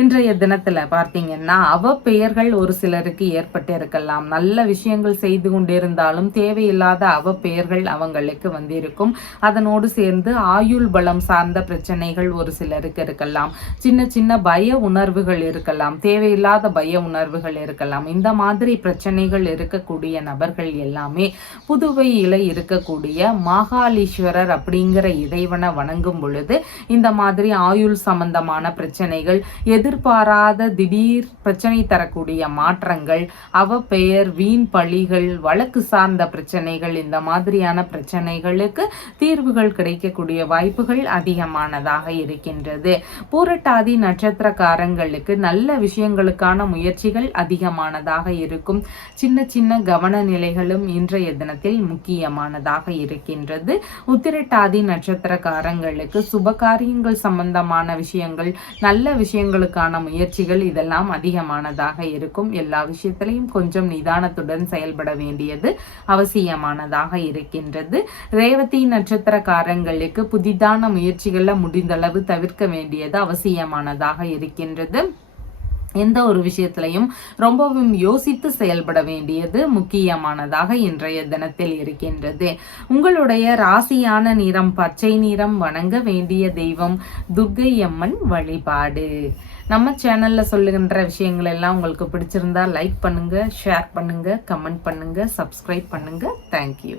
இன்றைய தினத்துல பார்த்தீங்கன்னா அவ பெயர்கள் ஒரு சிலருக்கு ஏற்பட்டு இருக்கலாம். நல்ல விஷயங்கள் செய்து கொண்டிருந்தாலும் தேவையில்லாத அவ பெயர்கள் அவங்களுக்கு வந்திருக்கும். அதனோடு சேர்ந்து ஆயுள் பலம் சார்ந்த பிரச்சனைகள் ஒரு சிலருக்கு இருக்கலாம். சின்ன சின்ன பய உணர்வுகள் இருக்கலாம், தேவையில்லாத பய உணர்வுகள் இருக்கலாம். இந்த மாதிரி பிரச்சனைகள் இருக்கக்கூடிய நபர்கள் எல்லாமே புதுவையில இருக்கக்கூடிய மாகாளீஸ்வரர் அப்படிங்கிற இறைவனை வணங்கும் பொழுது இந்த மாதிரி ஆயுள் சம்பந்தமான பிரச்சனைகள், எதிர்பாராத திடீர் பிரச்சனை தரக்கூடிய மாற்றங்கள், அவ பெயர், வீண் பழிகள், வழக்கு சார்ந்த பிரச்சனைகள், இந்த மாதிரியான பிரச்சனைகளுக்கு தீர்வுகள் கிடைக்கக்கூடிய வாய்ப்புகள் அதிகமானதாக இருக்கின்றது. பூரட்டாதி நட்சத்திரக்காரங்களுக்கு நல்ல விஷயங்களுக்கான முயற்சிகள் அதிகமானதாக இருக்கும். சின்ன சின்ன கவன நிலைகளும் இன்றைய தினத்தில் முக்கியமானதாக இருக்கின்றது. உத்திரட்டாதி நட்சத்திரக்காரங்களுக்கு சுபகாரியங்கள் சம்பந்தமான விஷயங்கள், நல்ல விஷயங்களுக்கான முயற்சிகள் இதெல்லாம் அதிகமானதாக இருக்கும். எல்லா விஷயத்திலையும் கொஞ்சம் நிதானத்துடன் செயல்பட வேண்டியது அவசியமானதாக இருக்கின்றது. ரேவதி நட்சத்திரக்காரங்களுக்கு புதிதான முயற்சிகளை முடிந்தளவு தவிர்க்க வேண்டியது அவசியமானதாக இருக்கின்றது. எந்த ஒரு விஷயத்திலையும் ரொம்பவும் யோசித்து செயல்பட வேண்டியது முக்கியமானதாக இன்றைய தினத்தில் இருக்கின்றது. உங்களுடைய ராசியான நிறம் பச்சை நிறம். வணங்க வேண்டிய தெய்வம் துர்க்கை அம்மன் வழிபாடு. நம்ம சேனல்ல சொல்லுகின்ற விஷயங்கள் எல்லாம் உங்களுக்கு பிடிச்சிருந்தா லைக் பண்ணுங்க, ஷேர் பண்ணுங்க, கமெண்ட் பண்ணுங்க, சப்ஸ்கிரைப் பண்ணுங்க. தேங்க்யூ.